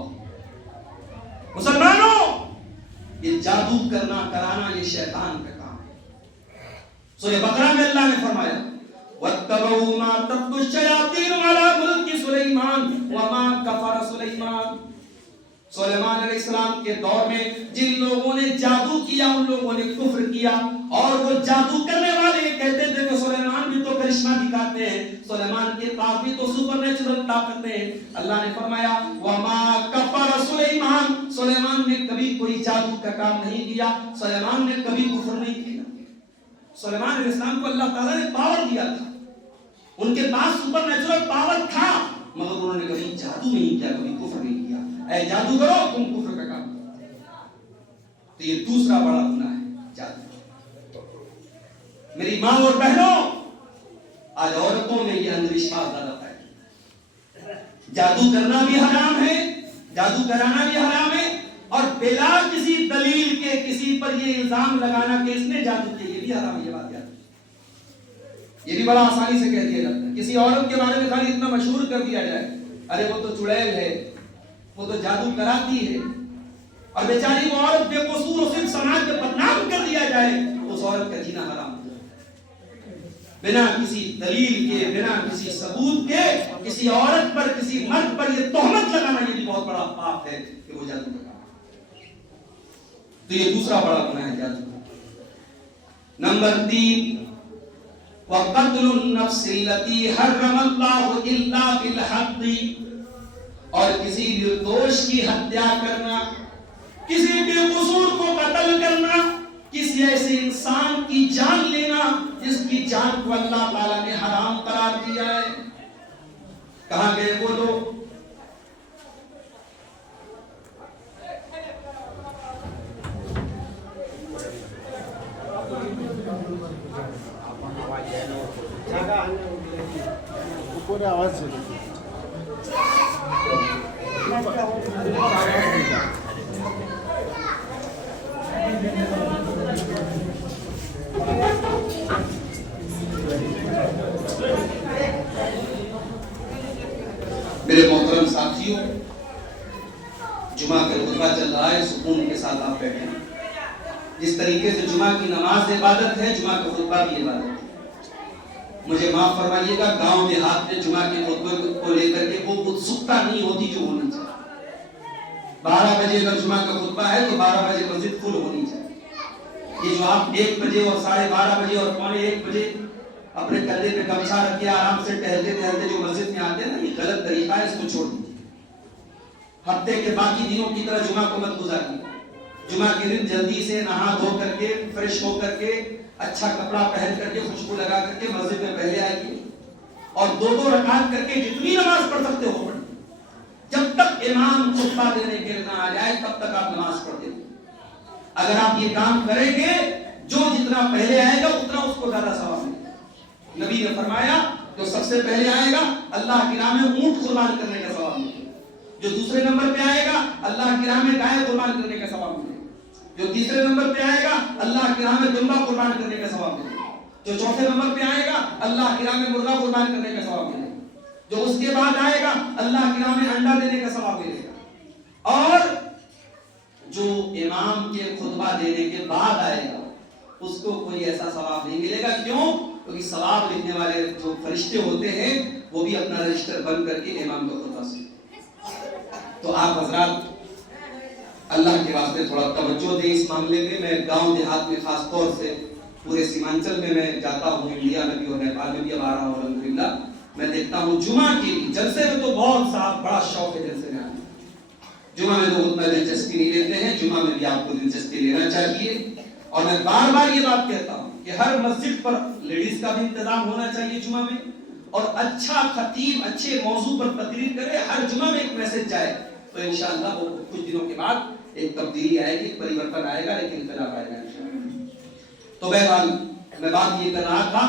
مسلمانوں، یہ جادو کرنا کرانا یہ شیطان کا کام ہے. سورہ بقرہ میں اللہ نے فرمایا وَاتَّبَعُوا مَا تَتْلُو الشَّيَاطِينُ عَلَىٰ مُلْكِ سُلَيْمَانَ وَمَا كَفَرَ سُلَيْمَانُ. سلیمان علیہ السلام کے دور میں جن لوگوں نے جادو کیا ان لوگوں نے کفر کیا، اور وہ جادو کرنے والے کہتے تھے کہ سلیمان بھی تو کرشمہ دکھاتے ہیں، سلیمان کے پاس بھی تو سپر نیچرل طاقتیں ہیں. اللہ نے فرمایا وَمَا كَفَرَ سُلَيْمَانَ، سلیمان نے کبھی کوئی جادو کا کام نہیں کیا، سلیمان نے کبھی کفر نہیں کیا. سلیمان علیہ السلام کو اللہ تعالیٰ نے پاور دیا تھا، ان کے پاس سپر نیچرل پاور تھا، مگر انہوں نے کبھی جادو نہیں کیا، کبھی کفر نہیں کیا۔ اے جادوگرو تم کفر کا کام کرو۔ تو یہ دوسرا بڑا گناہ ہے جادو۔ میری ماں اور بہنوں، آج عورتوں میں یہ اندھ وشواس زیادہ ہے، جادو کرنا بھی حرام ہے، جادو کرانا بھی حرام ہے، اور بلا کسی دلیل کے کسی پر یہ الزام لگانا کہ اس نے جادو کیا، یہ بھی حرام ہے۔ یہ بات یاد رکھیں، یہ بھی بڑا آسانی سے کہہ دیا جاتا ہے۔ کسی عورت کے بارے میں خالی اتنا مشہور کر دیا جائے، ارے وہ تو چڑیل ہے، وہ تو جادو کراتی ہے، اور بیچاری وہ عورت بے قصور اور صرف سماج میں بدنام کر دیا جائے، اس عورت کا جینا حرام ہے۔ بنا کسی دلیل کے، بنا کسی ثبوت کے کسی عورت پر، کسی مرد پر یہ تہمت لگانا، یہ بھی بہت بڑا پاپ ہے کہ وہ جادو کرتا ہے۔ تو یہ دوسرا بڑا گناہ ہے جادو۔ نمبر 3، وَقَتْلُ النَّفْسِ الَّتِي حَرَّمَ اللَّهُ إِلَّا بِالْحَقِّ، اور کسی نردوش کی ہتیا کرنا، کسی بے قصور کو قتل کرنا، کسی ایسے انسان کی جان لینا جس کی جان کو اللہ تعالیٰ نے حرام قرار دیا ہے۔ کہاں گئے وہ لوگ؟ آواز میرے محترم ساتھیوں، جمعہ کا خطبہ چل رہا ہے، سکون کے ساتھ آپ بیٹھیں۔ جس طریقے سے جمعہ کی نماز عبادت ہے، جمعہ کا خطبہ بھی عبادت ہے۔ مجھے معاف فرمائیے گا، گاؤں دیہات میں جمعہ کے خطبے کو لے کر کے وہ اتسکتا نہیں ہوتی جو ہونی چاہیے۔ 12 بجے اگر جمعہ کا خطبہ ہے تو 12 بجے مسجد فل ہونی چاہیے۔ یہ جو آپ 1 بجے اور 12:30 بجے اور 1:15 بجے اپنے کندھے پہ گمچھا رکھ کے آرام سے ٹہلتے ٹہلتے جو مسجد میں آتے ہیں نا، یہ غلط طریقہ ہے، اس کو چھوڑ دیجیے۔ ہفتے کے باقی دنوں کی طرح جمعہ کو مت گزاریے۔ جمعہ کے دن جلدی سے نہا دھو کر کے، فریش ہو کر کے، اچھا کپڑا پہن کر کے، خوشبو لگا کر کے مسجد میں پہلے آئیے، اور 2 رکعت کر کے جتنی نماز پڑھ سکتے ہو پڑھیں۔ جب تک امام خطبہ دینے کے لیے نہ آ جائے تب تک آپ نماز پڑھتے ہیں۔ اگر آپ یہ کام کریں گے، جو جتنا پہلے آئے گا اتنا اس کو زیادہ ثواب ملے گا۔ نبی نے فرمایا جو سب سے پہلے آئے گا اللہ کی راہ میں اونٹ قربان کرنے کا ثواب ملے گا، جو دوسرے نمبر پہ آئے گا اللہ کی راہ میں گائے قربان کرنے کا ثواب ملے گا، جو تیسرے نمبر پہ آئے گا اللہ کی راہ میں دمبا قربان کرنے کا ثواب ملے گا، جو چوتھے نمبر پہ آئے گا اللہ کی راہ میں مرغا قربان کرنے کا ثواب ملے گا، جو اس کے بعد آئے گا اللہ کی راہ میں انڈا دینے کا ثواب ملے گا، اور جو امام کے خطبہ دینے کے بعد آئے گا اس کو کوئی ایسا ثواب نہیں ملے گا۔ کیوں؟ کیونکہ ثواب لکھنے والے جو فرشتے ہوتے ہیں وہ بھی اپنا رجسٹر بند کر کے امام کا خطبہ سنتے۔ تو آپ حضرات اللہ کے واسطے تھوڑا توجہ دیں اس معاملے میں۔ میں گاؤں دیہات میں خاص طور سے پورے سیمانچل میں جاتا ہوں، انڈیا میں بھی اور نیپال میں بھی اب آ رہا ہوں، الحمدللہ میں دیکھتا ہوں جمعہ کی جلسے میں تو بہت صاحب بڑا شوق ہے جلسے میں آنے۔ جمعہ میں تو اتنا دلچسپی نہیں لیتے ہیں، جمعہ میں بھی آپ کو دلچسپی لینا چاہیے۔ اور میں بار بار یہ بات کہتا ہوں کہ ہر مسجد پر لیڈیز کا بھی انتظام ہونا چاہیے جمعہ میں، اور اچھا خطیب اچھے موضوع پر تقریر کرے، ہر جمعہ میں ایک میسج جائے، تو انشاءاللہ وہ کچھ دنوں کے بعد ایک تبدیلی آئے گی، ایک پریورتن آئے گا، لیکن انقلاب آئے گا انشاءاللہ۔ تو بہرحال میں بات یہ کر رہا تھا،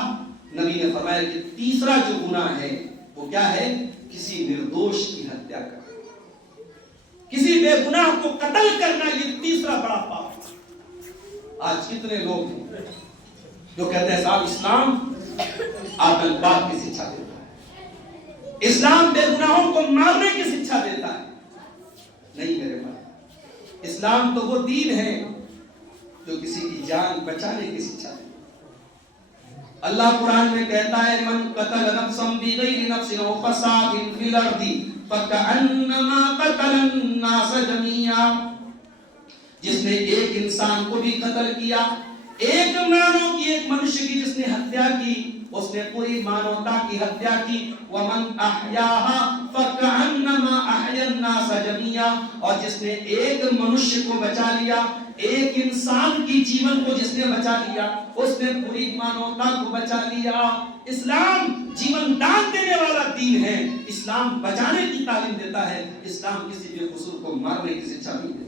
نبی نے فرمایا کہ تیسرا جو گناہ ہے وہ کیا ہے؟ کسی نردوش کی ہتیا کرنا، کسی بے گناہ کو قتل کرنا، یہ تیسرا بڑا پاپ۔ آج کتنے لوگ ہیں جو کہتے ہیں صاحب اسلام آتنکواد کی شکشا دیتا ہے، اسلام بے گناہوں کو مارنے کی شکشا دیتا ہے۔ نہیں میرے بھائی، اسلام تو وہ دین ہے جو کسی کی جان بچانے کی شکشا دیتا ہے۔ اللہ قرآن میں کہتا ہے من قتل نفسا بغیر نفس او فساد فی الارض فکأنما قتل الناس جميعا، جس نے ایک انسان کو بھی قتل کیا، ایک مانو کی، ایک منشی کی جس نے ہتیا کی، اس نے پوری مانوتا کی ہتیا کی۔ وَمَنْ أَحْيَاهَا فَكَأَنَّمَا أَحْيَا النَّاسَ جَمِيعًا، دنیا، اور جس نے ایک منشیہ کو بچا لیا، ایک انسان کی جیون کو جس نے بچا لیا، اس نے پوری مانوتا کو بچا لیا۔ اسلام جیون دان دینے والا دین ہے، اسلام بچانے کی تعلیم دیتا ہے، اسلام کسی بھی قصور کو مارنے کی شکشا نہیں دیتا۔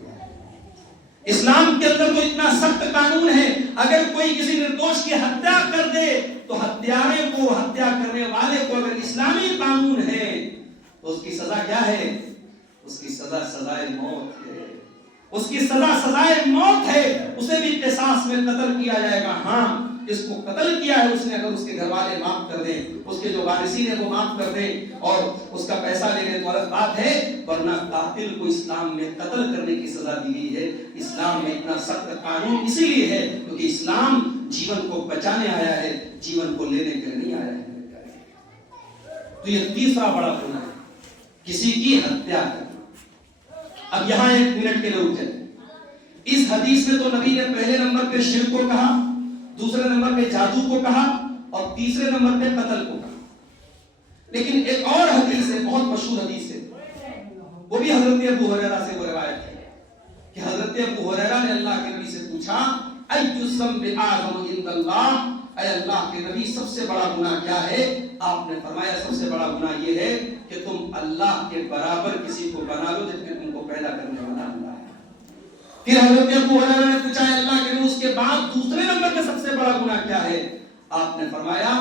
اسلام کے اندر تو اتنا سخت قانون ہے، اگر کوئی کسی نردوش کی ہتیا کر دے تو ہتھیارے کو، ہتیا کرنے والے کو اگر اسلامی قانون ہے تو اس کی سزا کیا ہے؟ اس کی سزا سزائے موت ہے، اس کی سزا سزائے موت ہے، اسے بھی قصاص میں قتل کیا جائے گا۔ ہاں، جس کو قتل کیا ہے اس نے اگر اس کے گھر والے معاف کر دیں، اس کے جو وارثین ہیں وہ معاف کر دیں اور اس کا پیسہ لے لیں تو الگ بات ہے، ورنہ قاتل کو اسلام میں قتل کرنے کی سزا دی گئی ہے۔ اسلام میں اتنا سخت قانون اسی لیے ہے کیونکہ اسلام جیون کو بچانے آیا ہے، جیون کو لینے کے نہیں آیا ہے۔ تو یہ تیسرا بڑا گناہ ہے، کسی کی ہتیا کرنا۔ اب یہاں ایک منٹ کے لیے رک جائیں۔ اس حدیث میں تو نبی نے پہلے نمبر پہ شرک کو کہا، دوسرے نمبر پہ جادو کو کہا، اور تیسرے نمبر پہ قتل کو کہا۔ لیکن ایک اور حدیث ہے، بہت مشہور حدیث ہے، وہ بھی حضرت ابو ہریرہ سے وہ روایت ہے کہ حضرت ابو ہریرہ نے اللہ کے نبی سے پوچھا، ای الذنب اعظم عند اللہ، اے اللہ کے نبی سب سے بڑا گناہ کیا ہے؟ آپ نے فرمایا سب سے بڑا گناہ یہ ہے کہ تم اللہ کے برابر کسی کو بنا لو جبکہ تم کو پیدا کرنے والا اللہ ہے۔ پھر حضرت ابو ہریرہ نے پوچھا اللہ کے نبی اس کے بعد دوسرے نمبر پہ سب سے بڑا گناہ کیا ہے؟ آپ نے فرمایا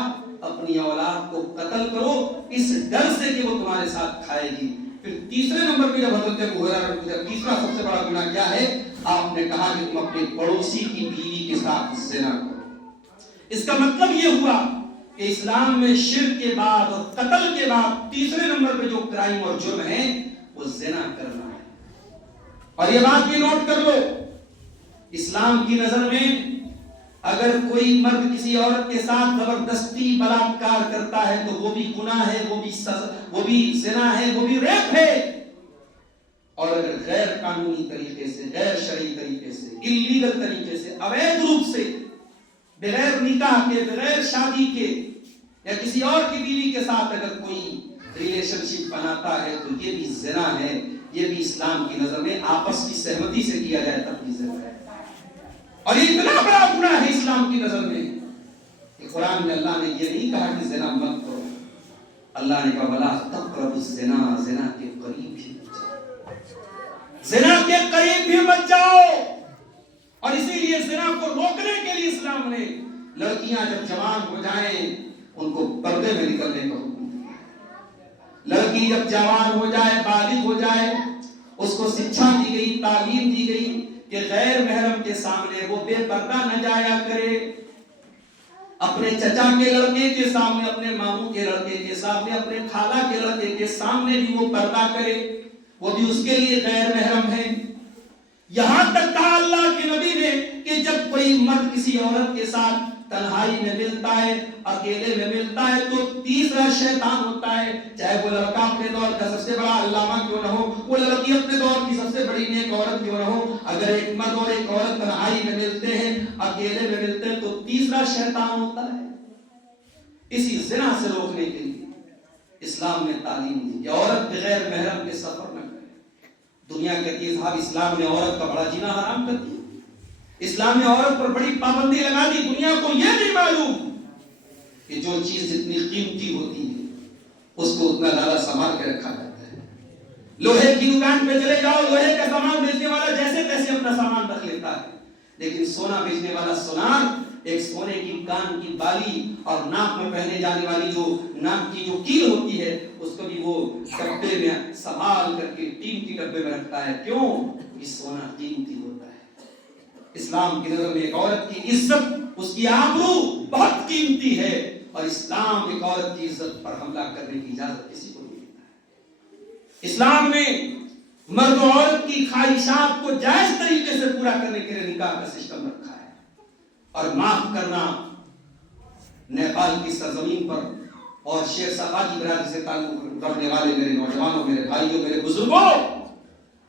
اپنی اولاد کو قتل کرو اس ڈر سے کہ وہ تمہارے ساتھ کھائے گی۔ پھر تیسرے نمبر پہ جب حضرت ابو ہریرہ نے پوچھا تیسرا سب سے بڑا گناہ کیا ہے، آپ نے کہا کہ تم اپنے پڑوسی کی بیوی کے ساتھ زنا کرو۔ اس کا مطلب یہ ہوا کہ اسلام میں شرک کے بعد اور قتل کے بعد تیسرے نمبر پہ جو کرائم اور جرم ہے وہ زنا کرنا ہے۔ اور یہ بات بھی نوٹ کر لو، اسلام کی نظر میں اگر کوئی مرد کسی عورت کے ساتھ زبردستی بلاکار کرتا ہے تو وہ بھی گناہ ہے، وہ بھی زنا ہے، وہ بھی ریپ ہے۔ اور اگر غیر قانونی طریقے سے، غیر شرعی طریقے سے، انلیگل طریقے سے، اویدھ روپ سے، بغیر نکاح کے، بغیر شادی کے یا کسی اور کی بیوی کے ساتھ اگر کوئی ریلیشن شپ بناتا ہے تو یہ بھی زنا ہے، یہ بھی اسلام کی نظر میں آپس کی سہمتی سے کیا جائے تب بھی زنا ہے۔ اور یہ اتنا بڑا گناہ ہے اسلام کی نظر میں کہ قرآن میں اللہ نے یہ نہیں کہا کہ زنا مت کرو، اللہ نے کہا وَلَا تَقْرَبُوا الزِّنَا، زنا کے قریب بھی مت جاؤ، زنا کے قریب بھی مت جاؤ۔ اور اسی لیے زنا کو روکنے کے لیے اسلام نے لڑکیاں جب جوان ہو جائیں ان کو پردے میں نکلنے کا حکم دیا۔ لڑکی جب جوان ہو جائے، بالغ ہو جائے، اس کو شکشا دی گئی، تعلیم دی گئی کہ غیر محرم کے سامنے وہ بے پردہ نہ جایا کرے، اپنے چچا کے لڑکے کے سامنے، اپنے ماموں کے لڑکے کے سامنے، اپنے خالہ کے لڑکے کے سامنے بھی وہ پردہ کرے، وہ بھی اس کے لیے غیر محرم ہے۔ یہاں تک کہا اللہ کے نبی نے کہ جب کوئی مرد کسی عورت کے ساتھ تنہائی میں ملتا ہے، اکیلے میں ملتا ہے تو تیسرا شیطان ہوتا ہے، چاہے وہ لڑکا اپنے دور کا سب سے بڑا علامہ کیوں نہ ہو، وہ لڑکی اپنے دور کی سب سے بڑی نیک عورت کیوں نہ ہو، اگر ایک مرد اور ایک عورت تنہائی میں ملتے ہیں، اکیلے میں ملتے ہیں تو تیسرا شیطان ہوتا ہے۔ اسی زنا سے روکنے کے لیے اسلام نے تعلیم دی کہ عورت بغیر محرم کے سفر نہ کرے۔ دنیا کہتی ہے صاحب اسلام نے عورت کا بڑا جینا حرام کر دیا، اسلام نے عورت پر بڑی پابندی لگا دی۔ دنیا کو یہ نہیں معلوم کہ جو چیز جتنی قیمتی ہوتی ہے اس کو اتنا زیادہ سنبھال کے رکھا جاتا ہے۔ لوہے کی دکان پہ چلے جاؤ، لوہے کا سامان بیچنے والا جیسے تیسے اپنا سامان رکھ لیتا ہے، لیکن سونا بیچنے والا سونار ایک سونے کی کان کی بالی اور ناک میں پہنے جانے والی جو ناک کی جو کیل ہوتی ہے اس کو بھی وہ ڈبے میں سنبھال کر کے قیمتی ڈبے میں رکھتا ہے۔ کیوں؟ یہ سونا قیمتی ہوتا ہے۔ اسلام کی نظر میں ایک عورت کی عزت، اس کی آبرو بہت قیمتی ہے، اور اسلام ایک عورت کی عزت پر حملہ کرنے کی اجازت کسی کو نہیں دیتا ہے۔ اسلام نے مرد و عورت کی خواہشات کو جائز طریقے سے پورا کرنے کے لیے نکاح کا سسٹم رکھا ہے۔ اور معاف کرنا، نیپال کی سرزمین پر اور شیر صاحب کی برادری سے تعلق رکھنے والے میرے نوجوانوں، میرے بھائیوں، میرے بزرگوں،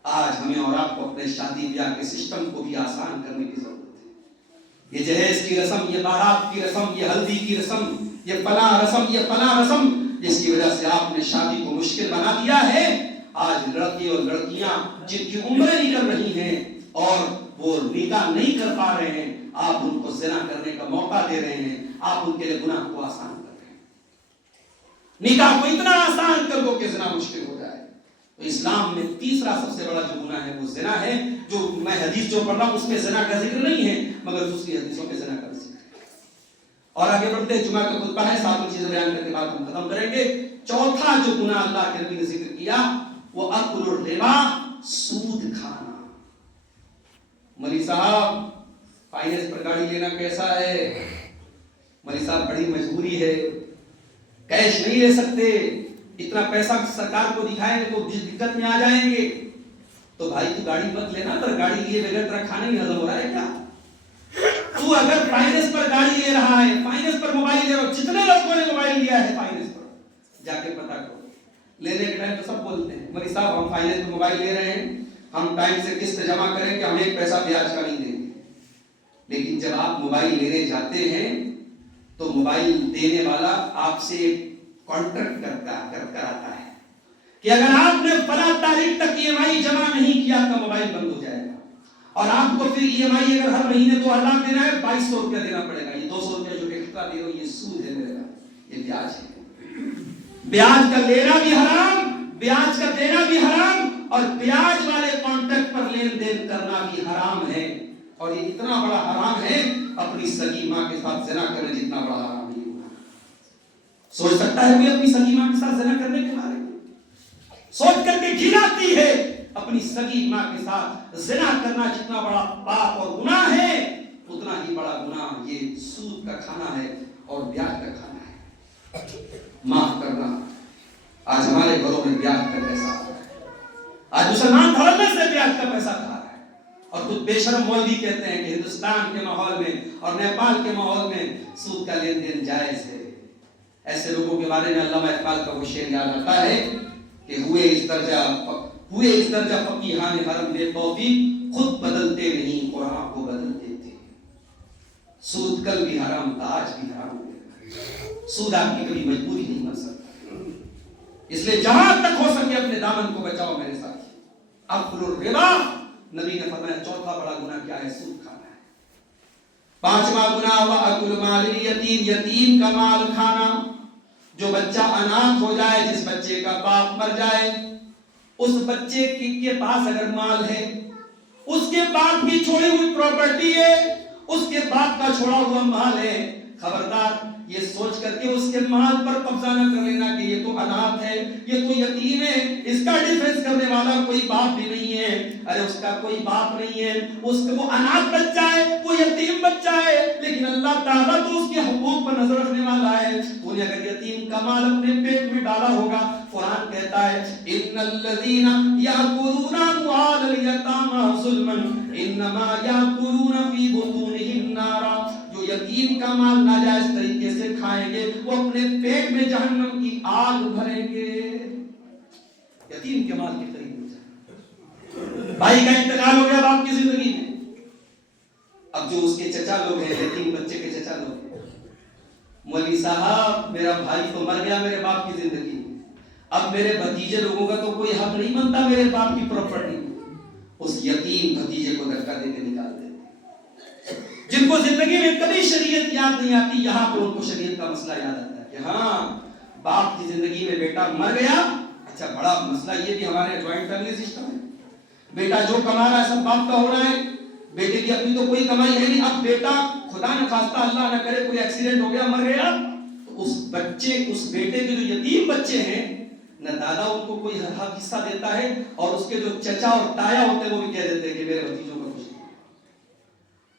آج ہمیں اور آپ کو اپنے شادی بیاہ کے سسٹم کو بھی آسان کرنے کی ضرورت ہے۔ یہ جہیز کی رسم، یہ بارات کی رسم، یہ ہلدی کی رسم، یہ فلاں رسم، یہ فلاں رسم، جس کی وجہ سے آپ نے شادی کو مشکل بنا دیا ہے، آج لڑکے اور لڑکیاں جن کی عمریں نکل رہی ہیں اور وہ نکاح نہیں کر پا رہے ہیں، آپ ان کو زنا کرنے کا موقع دے رہے ہیں، آپ ان کے لیے گناہ کو آسان کر رہے ہیں، نکاح کو اتنا آسان کر دو کہ زنا مشکل ہو جائے۔ تو اسلام میں تیسرا سب سے بڑا جو گناہ ہے وہ زنا ہے، جو میں حدیث جو پڑھ رہا ہوں اس میں زنا کا ذکر نہیں ہے، مگر دوسری حدیثوں میں زنا کا ذکر ہے۔ اور آگے بڑھتے ہیں، جمعہ کا خطبہ ہے، ساتوں چیزیں بیان کر کے بعد ہم ختم کریں گے۔ چوتھا جو گناہ اللہ کے نبی نے ذکر کیا وہ اکل الربا، سود کھانا۔ مولوی صاحب فائنانس پر گاڑی لینا کیسا ہے؟ مولوی صاحب بڑی مجبوری ہے، کیش نہیں لے سکتے، اتنا پیسہ سرکار کو دکھائیں گے تو دقت میں آ جائیں گے۔ تو بھائی تو گاڑی مت لینا، پر گاڑی لیے بغیر تیرا کھانا نہیں ہضم ہو رہا ہے کیا؟ تو اگر فائنانس پر گاڑی لے رہا ہے، فائنانس پر موبائل لے رہا ہے، جتنے لوگوں نے موبائل لیا ہے فائنانس پر جا کے پتہ کرو۔ لینے کے ٹائم تو سب بولتے ہیں مولوی صاحب ہم فائنانس پر موبائل لے رہے ہیں، ہم ٹائم سے قسط جمع کریں گے، ہم ایک پیسہ بیاج کا نہیں دیں گے۔ لیکن جب آپ موبائل لینے جاتے ہیں تو موبائل دینے والا آپ سے کانٹریکٹ کراتا ہے کہ اگر آپ نے فلاں تاریخ تک ای ایم آئی جمع نہیں کیا تو موبائل بند ہو جائے گا، اور آپ کو پھر ای ایم آئی اگر ہر مہینے 2000 دینا ہے 2200 روپیہ دینا پڑے گا۔ یہ 200 روپیہ جو ایکسٹرا دے رہے ہو یہ سود ہے میرا، یہ بیاج ہے۔ بیاج کا لینا بھی حرام، بیاج کا دینا بھی حرام، اور بیاج والے کانٹریکٹ پر لین دین کرنا بھی حرام ہے۔ اور یہ اتنا بڑا حرام ہے اپنی سگی ماں کے ساتھ زنا کرنا جتنا بڑا حرام ہے۔ سوچ سکتا ہے کوئی اپنی سگی ماں کے ساتھ زنا کرنے کے بارے میں؟ سوچ کر کے گھن آتی ہے اپنی سگی ماں کے ساتھ زنا کرنا جتنا بڑا پاپ اور گناہ ہے، اتنا ہی بڑا گناہ یہ سود کا کھانا ہے اور بیاج کا کھانا ہے۔ معاف کرنا، آج ہمارے گھروں میں بیاج کا پیسہ آ رہا ہے، آج مسلمان دھڑلے سے بیاج کا پیسہ کھا رہا ہے، اور خود بے شرم مولوی کہتے ہیں کہ ہندوستان کے ماحول میں اور نیپال کے ماحول میں سود کا لین دین جائز ہے۔ ایسے لوگوں کے بارے میں علامہ اقبال کا وہ شعر یاد آتا ہے کہ ہوئے اس درجہ فقیہان حرم بے توفیق، خود بدلتے نہیں قرآن کو بدل دیتے۔ سود کل بھی حرام تھا، آج بھی حرام ہے۔ سود آپ کی کبھی مجبوری نہیں بن سکتا، اس لیے جہاں تک ہو سکے اپنے دامن کو بچاؤ میرے ساتھی۔ اکل الربا، نبی نے فرمایا چوتھا بڑا گناہ کیا ہے؟ سود کھانا ہے۔ پانچواں گناہ وَأَكُلُ مَالِ الْيَتِيمِ، یتیم کا مال کھانا۔ جو بچہ اناتھ ہو جائے، جس بچے کا باپ مر جائے، اس بچے کے پاس اگر مال ہے، اس کے باپ کی چھوڑی ہوئی پراپرٹی ہے، اس کے باپ کا چھوڑا ہوا مال ہے، خبردار یہ سوچ کر کے اس کے مال پر قبضہ نہ کر لینا کہ یہ تو اناتھ ہے، یہ تو یتیم ہے، اس کا ڈیفنس کرنے والا کوئی باپ بھی نہیں ہے۔ ارے اس کا کوئی باپ نہیں ہے، وہ اناتھ بچہ ہے، وہ یتیم بچہ ہے، لیکن اللہ تعالیٰ تو اس کے حقوق پر نظر رکھنے والا ہے۔ تو نے اگر یتیم کا مال اپنے پیٹ میں ڈالا ہوگا، قرآن کہتا ہے ان الذین یاکلون اموال الیتامی ظلما انما یاکلون فی بطونہم نارا۔ جو یتیم کا مال ناجائز طریقے سے کھائیں گے وہ اپنے پیٹ میں جہنم کی آگ بھریں گے۔ یتیم کے مال کے قریب ہو جائے۔ بھائی کا انتقال ہو گیا باپ کی زندگی میں، اب جو اس کے چچا لوگ ہیں، یتیم بچے کے چچا لوگ ہیں، مولوی صاحب میرا بھائی تو مر گیا میرے باپ کی زندگی میں، اب میرے بھتیجے لوگوں کا تو کوئی حق نہیں بنتا میرے باپ کی پراپرٹی میں۔ اس یتیم بھتیجے کو دھکا دے کے نکال دیتے، جن کو زندگی میں کبھی شریعت یاد نہیں آتی، یہاں پہ ان کو شریعت کا مسئلہ یاد آتا ہے کہ ہاں باپ کی زندگی میں بیٹا مر گیا۔ اچھا بڑا مسئلہ یہ بھی ہمارے جوائنٹ فیملی سسٹم ہے، بیٹا جو کما رہا ہے سب باپ کا ہو رہا ہے، بیٹے کی اپنی تو کوئی کمائی ہے نہیں۔ اب بیٹا خدا نہ خواستہ اللہ نہ کرے کوئی ایکسیڈنٹ ہو گیا، مر گیا، تو اس بچے اس بیٹے کے جو یتیم بچے ہیں، نہ دادا ان کو کوئی حق حصہ دیتا ہے، اور اس کے جو چچا اور تایا ہوتے ہیں وہ بھی کہہ دیتے ہیں کہ میرے بھتیجوں کا کچھ نہیں۔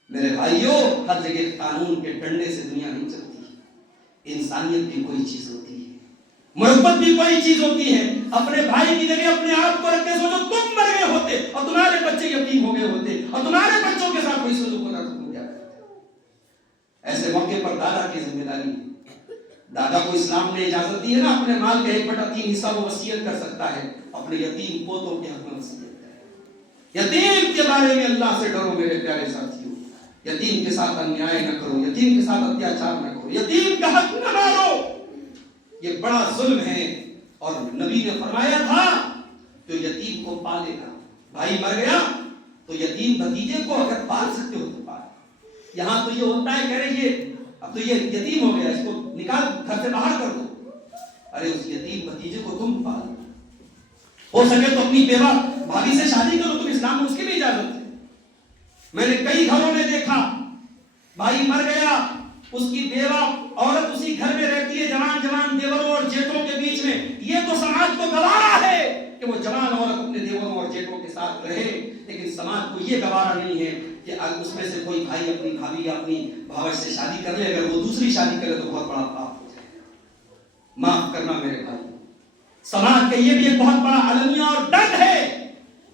میرے بھائیوں، ہر جگہ قانون کے ڈنڈے سے دنیا نہیں چلتی، انسانیت بھی کوئی چیز ہوتی ہے، محبت بھی کوئی چیز ہوتی ہے۔ اپنے بھائی کی جگہ اپنے آپ کو رکھ کے سوچو، تم مر گئے ہوتے اور تمہارے بچے یتیم ہو گئے ہوتے اور تمہارے بچوں کے ساتھ کوئی سلوک ہوتا تو تم کیا کرتے؟ ایسے موقع پر دادا کی ذمہ داری ہے۔ دادا کو اسلام نے اجازت دی ہے نا اپنے مال کا 1/3 حصہ وہ وصیت کر سکتا ہے، اپنے یتیم پوتوں کے حق میں وصیت کرے۔ یتیم کے بارے میں اللہ سے ڈرو میرے پیارے ساتھیوں، یتیم کے ساتھ انیائے نہ کرو، یتیم کے ساتھ اتیاچار نہ کرو، یتیم کا حق نہ مارو، یہ بڑا ظلم ہے۔ اور نبی نے فرمایا تھا جو یتیم کو پالے گا. بھائی مر گیا تو یتیم بھتیجے کو اگر پال سکتے ہو تو پال. یہاں تو یہ ہوتا ہے، کہہ رہے یہ اب تو یہ یتیم ہو گیا، اس کو نکال گھر سے باہر کر دو. ارے اس یتیم بھتیجے کو تم پال، ہو سکے تو اپنی بیوہ بھابھی سے شادی کرو، تم اسلام میں اس کی بھی اجازت ہے. میں نے کئی گھروں میں دیکھا بھائی مر گیا، اس کی بیوہ عورت اسی گھر میں رہتی ہے جوان جوان دیوروں اور جیٹوں کے بیچ میں. یہ تو سماج کو گوارا ہے کہ وہ جوان عورت اپنے دیوروں اور جیٹوں کے ساتھ رہے، لیکن سماج کو یہ گوارا نہیں ہے کہ اس میں سے کوئی بھائی اپنی بھابھی یا اپنی بھاوج سے شادی کر لے، اگر وہ دوسری شادی کرے تو بہت بڑا پاپ ہو جائے. معاف کرنا میرے بھائی، سماج کا یہ بھی ایک بہت بڑا المیہ اور ڈر ہے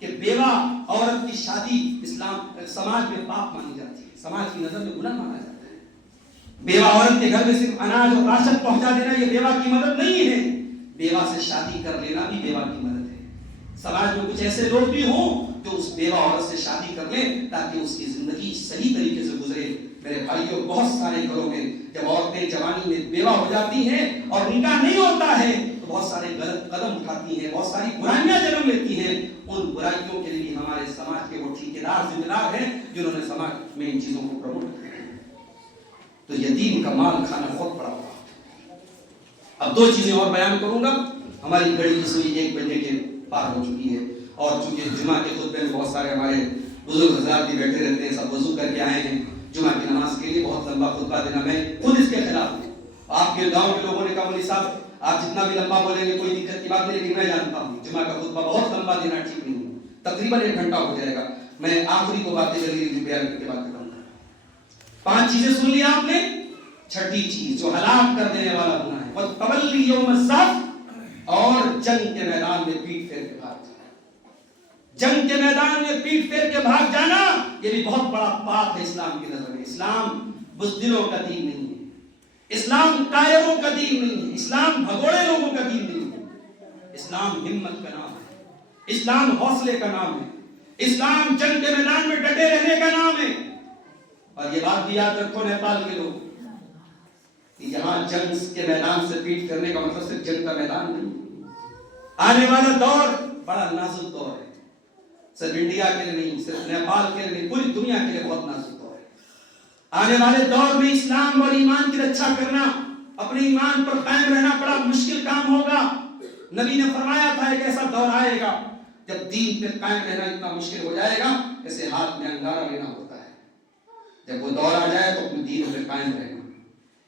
کہ بیوہ عورت کی شادی اسلام سماج میں پاپ مانی جاتی ہے، سماج کی نظر میں گناہ مانا جاتا ہے. بیوہ عورت کے گھر میں صرف اناج اور راشن پہنچا دینا یہ بیوہ کی مدد نہیں ہے، بیوہ سے شادی کر لینا بھی بیوہ کی مدد ہے. سماج میں کچھ ایسے لوگ بھی ہوں جو اس بیوہ عورت سے شادی کر لیں تاکہ اس کی زندگی صحیح طریقے سے گزرے. میرے بھائیوں، بہت سارے گھروں میں جب عورتیں جوانی میں بیوہ ہو جاتی ہیں اور نکاح نہیں ہوتا ہے تو بہت سارے غلط قدم اٹھاتی ہیں، بہت ساری برائیاں جنم لیتی ہیں. ان برائیوں کے لیے ہمارے سماج کے وہ ٹھیکیدار ذمہ دار ہیں جنہوں نے سماج میں ان چیزوں کو پروموٹ کیا. تو یتیم کا مال کھانا بہت بڑا ہوا. اب دو چیزیں اور بیان کروں گا. ہماری گھڑی کی سوئی 1 بجے کے پار ہو چکی ہے اور چونکہ جمعہ کے خطبے میں بہت سارے ہمارے بزرگ حضرات بھی بیٹھے رہتے ہیں، سب وضو کر کے آئے ہیں جمعہ کی نماز کے لیے. بہت لمبا خطبہ دینا میں خود اس کے خلاف ہوں. آپ کے گاؤں کے لوگوں نے کہا مولوی صاحب آپ جتنا بھی لمبا بولیں گے کوئی دقت کی بات نہیں، لیکن میں جانتا ہوں جمعہ کا خطبہ بہت لمبا دینا ٹھیک نہیں ہے. تقریباً 1 گھنٹہ ہو جائے گا. میں آخری کو باتیں جلدی بیان کر کے بات کروں گا. 5 چیزیں سن لی آپ نے. چھٹی چیز جو ہلاک کر دینے والا گناہ ہے، وَتَوَلِّ يَوْمَ الزَّحْفِ، اور جنگ کے میدان میں پیٹ پھیر کے بھاگ جانا. جنگ کے میدان میں پیٹ پھیر کے بھاگ جانا یہ بھی بہت بڑا پاپ ہے اسلام کی نظر میں. اسلام بزدلوں کا دین نہیں ہے، اسلام کائروں کا دین نہیں ہے، اسلام بھگوڑے لوگوں کا دین نہیں ہے. اسلام ہمت کا نام ہے، اسلام حوصلے کا نام ہے، اسلام جنگ کے میدان میں ڈٹے رہنے کا نام ہے. اور یہ بات بھی یاد رکھو نیپال کے لوگ، یہاں جنگ کے میدان سے پیٹ کرنے کا مطلب صرف جنگ کا میدان نہیں. آنے والا دور بڑا نازک دور ہے، صرف انڈیا کے لیے نہیں، صرف نیپال کے لیے نہیں، پوری دنیا کے لیے بہت نازک دور ہے. آنے والے دور میں اسلام اور ایمان کی رکشا کرنا، اپنے ایمان پر قائم رہنا بڑا مشکل کام ہوگا. نبی نے فرمایا تھا ایک ایسا دور آئے گا جب دین پر قائم رہنا اتنا مشکل ہو جائے گا جیسے ہاتھ میں انگارہ لینا ہوتا ہے. جب وہ دور آ جائے تو اپنے دین پر قائم رہنا،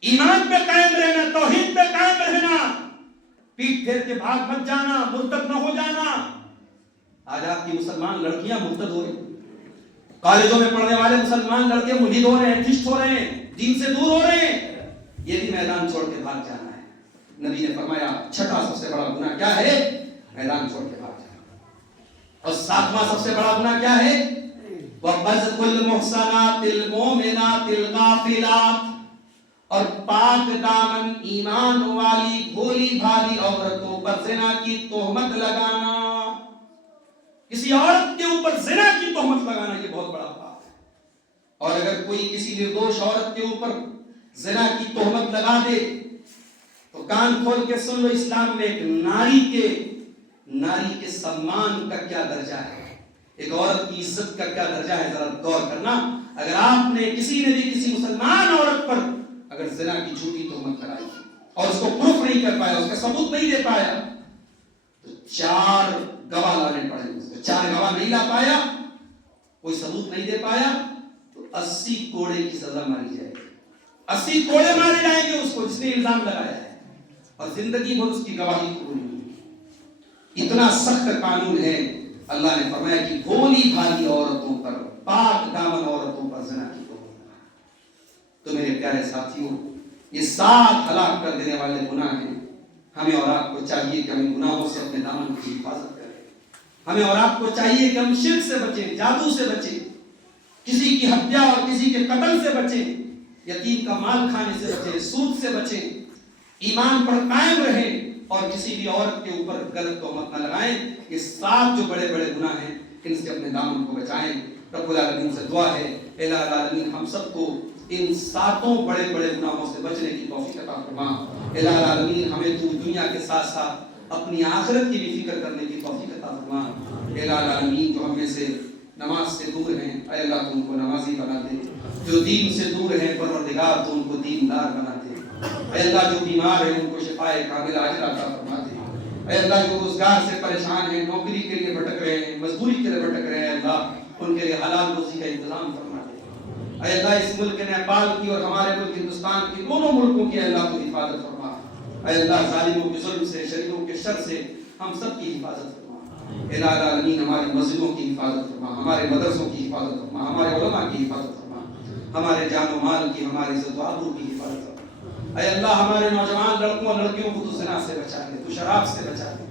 ایمان پہ قائم رہنا، توحید پہ قائم رہنا، پیٹ پھیر کے بھاگ مت جانا، مرتد نہ ہو جانا. آج آپ کی مسلمان لڑکیاں مرتد ہو رہی، کالجوں میں پڑھنے والے مسلمان لڑکے ملحد ہو رہے ہیں، ایتھسٹ ہو رہے ہیں، دین سے دور ہو رہے ہیں. یہ بھی میدان چھوڑ کے بھاگ جانا ہے. نبی نے فرمایا چھٹا سب سے بڑا گناہ کیا ہے؟ میدان چھوڑ کے بھاگ جانا. اور 7واں سب سے بڑا گناہ کیا ہے؟ وَقَذْفُ الْمُحْصَنَاتِ الْمُؤْمِنَاتِ الْغَافِلَاتِ، اور پاک دامن ایمان والی بھولی بھالی عورتوں پر زنا کی تہمت لگانا. کسی عورت کے اوپر زنا کی تہمت لگانا یہ بہت بڑا پاپ ہے. اور اگر کوئی کسی نردوش عورت کے اوپر زنا کی تہمت لگا دے تو کان کھول کے سن لو، اسلام میں ایک ناری کے سمان کا کیا درجہ ہے، ایک عورت کی عزت کا کیا درجہ ہے، ذرا غور کرنا. اگر آپ نے کسی نے بھی کسی مسلمان عورت پر اگر زنا کی جھوٹی تہمت لگائی اور اس کو پروف نہیں کر پایا، اس کا ثبوت نہیں دے پایا، تو 4 گواہ لانے پڑیں گے. 4 گواہ نہیں لا پایا، کوئی ثبوت نہیں دے پایا تو 80 کوڑے کی سزا ماری جائے گی. 80 کوڑے مارے جائیں گے اس کو جس نے الزام لگایا ہے، اور زندگی بھر اس کی گواہی قبول نہیں. اتنا سخت قانون ہے. اللہ نے فرمایا کہ بھولی بھالی عورتوں پر، پاک دامن عورتوں پر زنا کی تہمت. تو میرے پیارے ساتھیوں، یہ 7 ہلاک کر دینے والے گناہ ہیں. ہمیں اور آپ کو چاہیے کہ ہم ان گناہوں سے اپنے دامن کی حفاظت کریں. ہمیں اور آپ کو چاہیے کہ ہم شرک سے بچیں، جادو سے بچیں، کسی کی ہتیا اور کسی کے قتل سے بچیں، یتیم کا مال کھانے سے بچیں، سود سے بچیں، ایمان پر قائم رہیں اور کسی بھی عورت کے اوپر غلط تہمت نہ لگائیں. یہ 7 جو بڑے بڑے گناہ ہیں ان سے اپنے دامن کو بچائیں. رب العالمین سے دعا ہے الہ العالمین ہم سب کو ان 7 بڑے بڑے گناہوں سے بچنے کی توفیق عطا فرما. الہ العالمین ہمیں تو دنیا کے ساتھ ساتھ اپنی آخرت کی بھی فکر کرنے کی توفیق عطا فرما۔ اے الہ العالمین جو ہم میں سے نماز سے دور ہیں اے اللہ تو ان کو نمازی بنا دے، جو دین سے دور ہیں پروردگار تو ان کو دیندار بنا دے، اے اللہ جو بیمار ہیں ان کو شفائے کامل عاجل عطا فرما دے، اے اللہ جو روزگار سے پریشان ہیں، نوکری کے لیے بھٹک رہے ہیں، مزدوری کے لیے بھٹک رہے ہیں، اللہ ان کے لیے حلال روزی کا انتظام فرما دے، اے اللہ اس ملک نیپال کی اور ہمارے ملک ہندوستان کی دونوں ملکوں کی اللہ کو حفاظت فرما، اے اللہ ظالموں کے ظلم سے، شریروں کے شر سے ہم سب کی حفاظت فرما، الہ العالمین ہماری مسجدوں کی حفاظت فرما، ہمارے مدرسوں کی حفاظت فرما، ہمارے علماء کی حفاظت فرما، ہمارے جان و مال کی، ہماری عزت و آبرو کی حفاظت فرما، اے اللہ ہمارے نوجوان لڑکوں اور لڑکیوں کو تو زنا سے بچا لے، تو شراب سے بچا لے،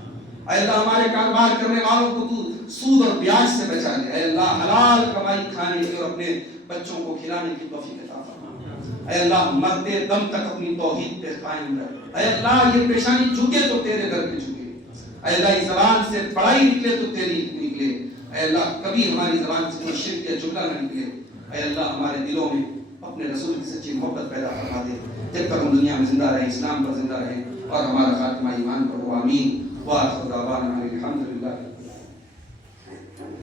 اے اللہ ہمارے کاروبار کرنے والوں کو تو سود اور بیاج سے بچا لے، اے اللہ حلال کمائی کھانے کی اور اپنے بچوں کو کھلانے کی توفیق عطا فرما، اے اللہ مرتے دم تک اپنی توحید پہ قائم رکھ، اے اللہ یہ پیشانی جھکے تو تیرے در پہ جھکے، اے اللہ اس زبان سے پڑھائی نکلے تو تیری نکلے، اے اللہ کبھی ہماری زبان سے کوئی شرک یا جملہ نہ نکلے، اے اللہ ہمارے دلوں میں اپنے رسول کی سچی محبت پیدا فرما دے، جب تک ہم دنیا میں زندہ رہیں، اسلام پر زندہ رہیں اور ہمارا خاتمہ ایمان پر ہو، آمین۔ وآخر دعوانا الحمدللہ۔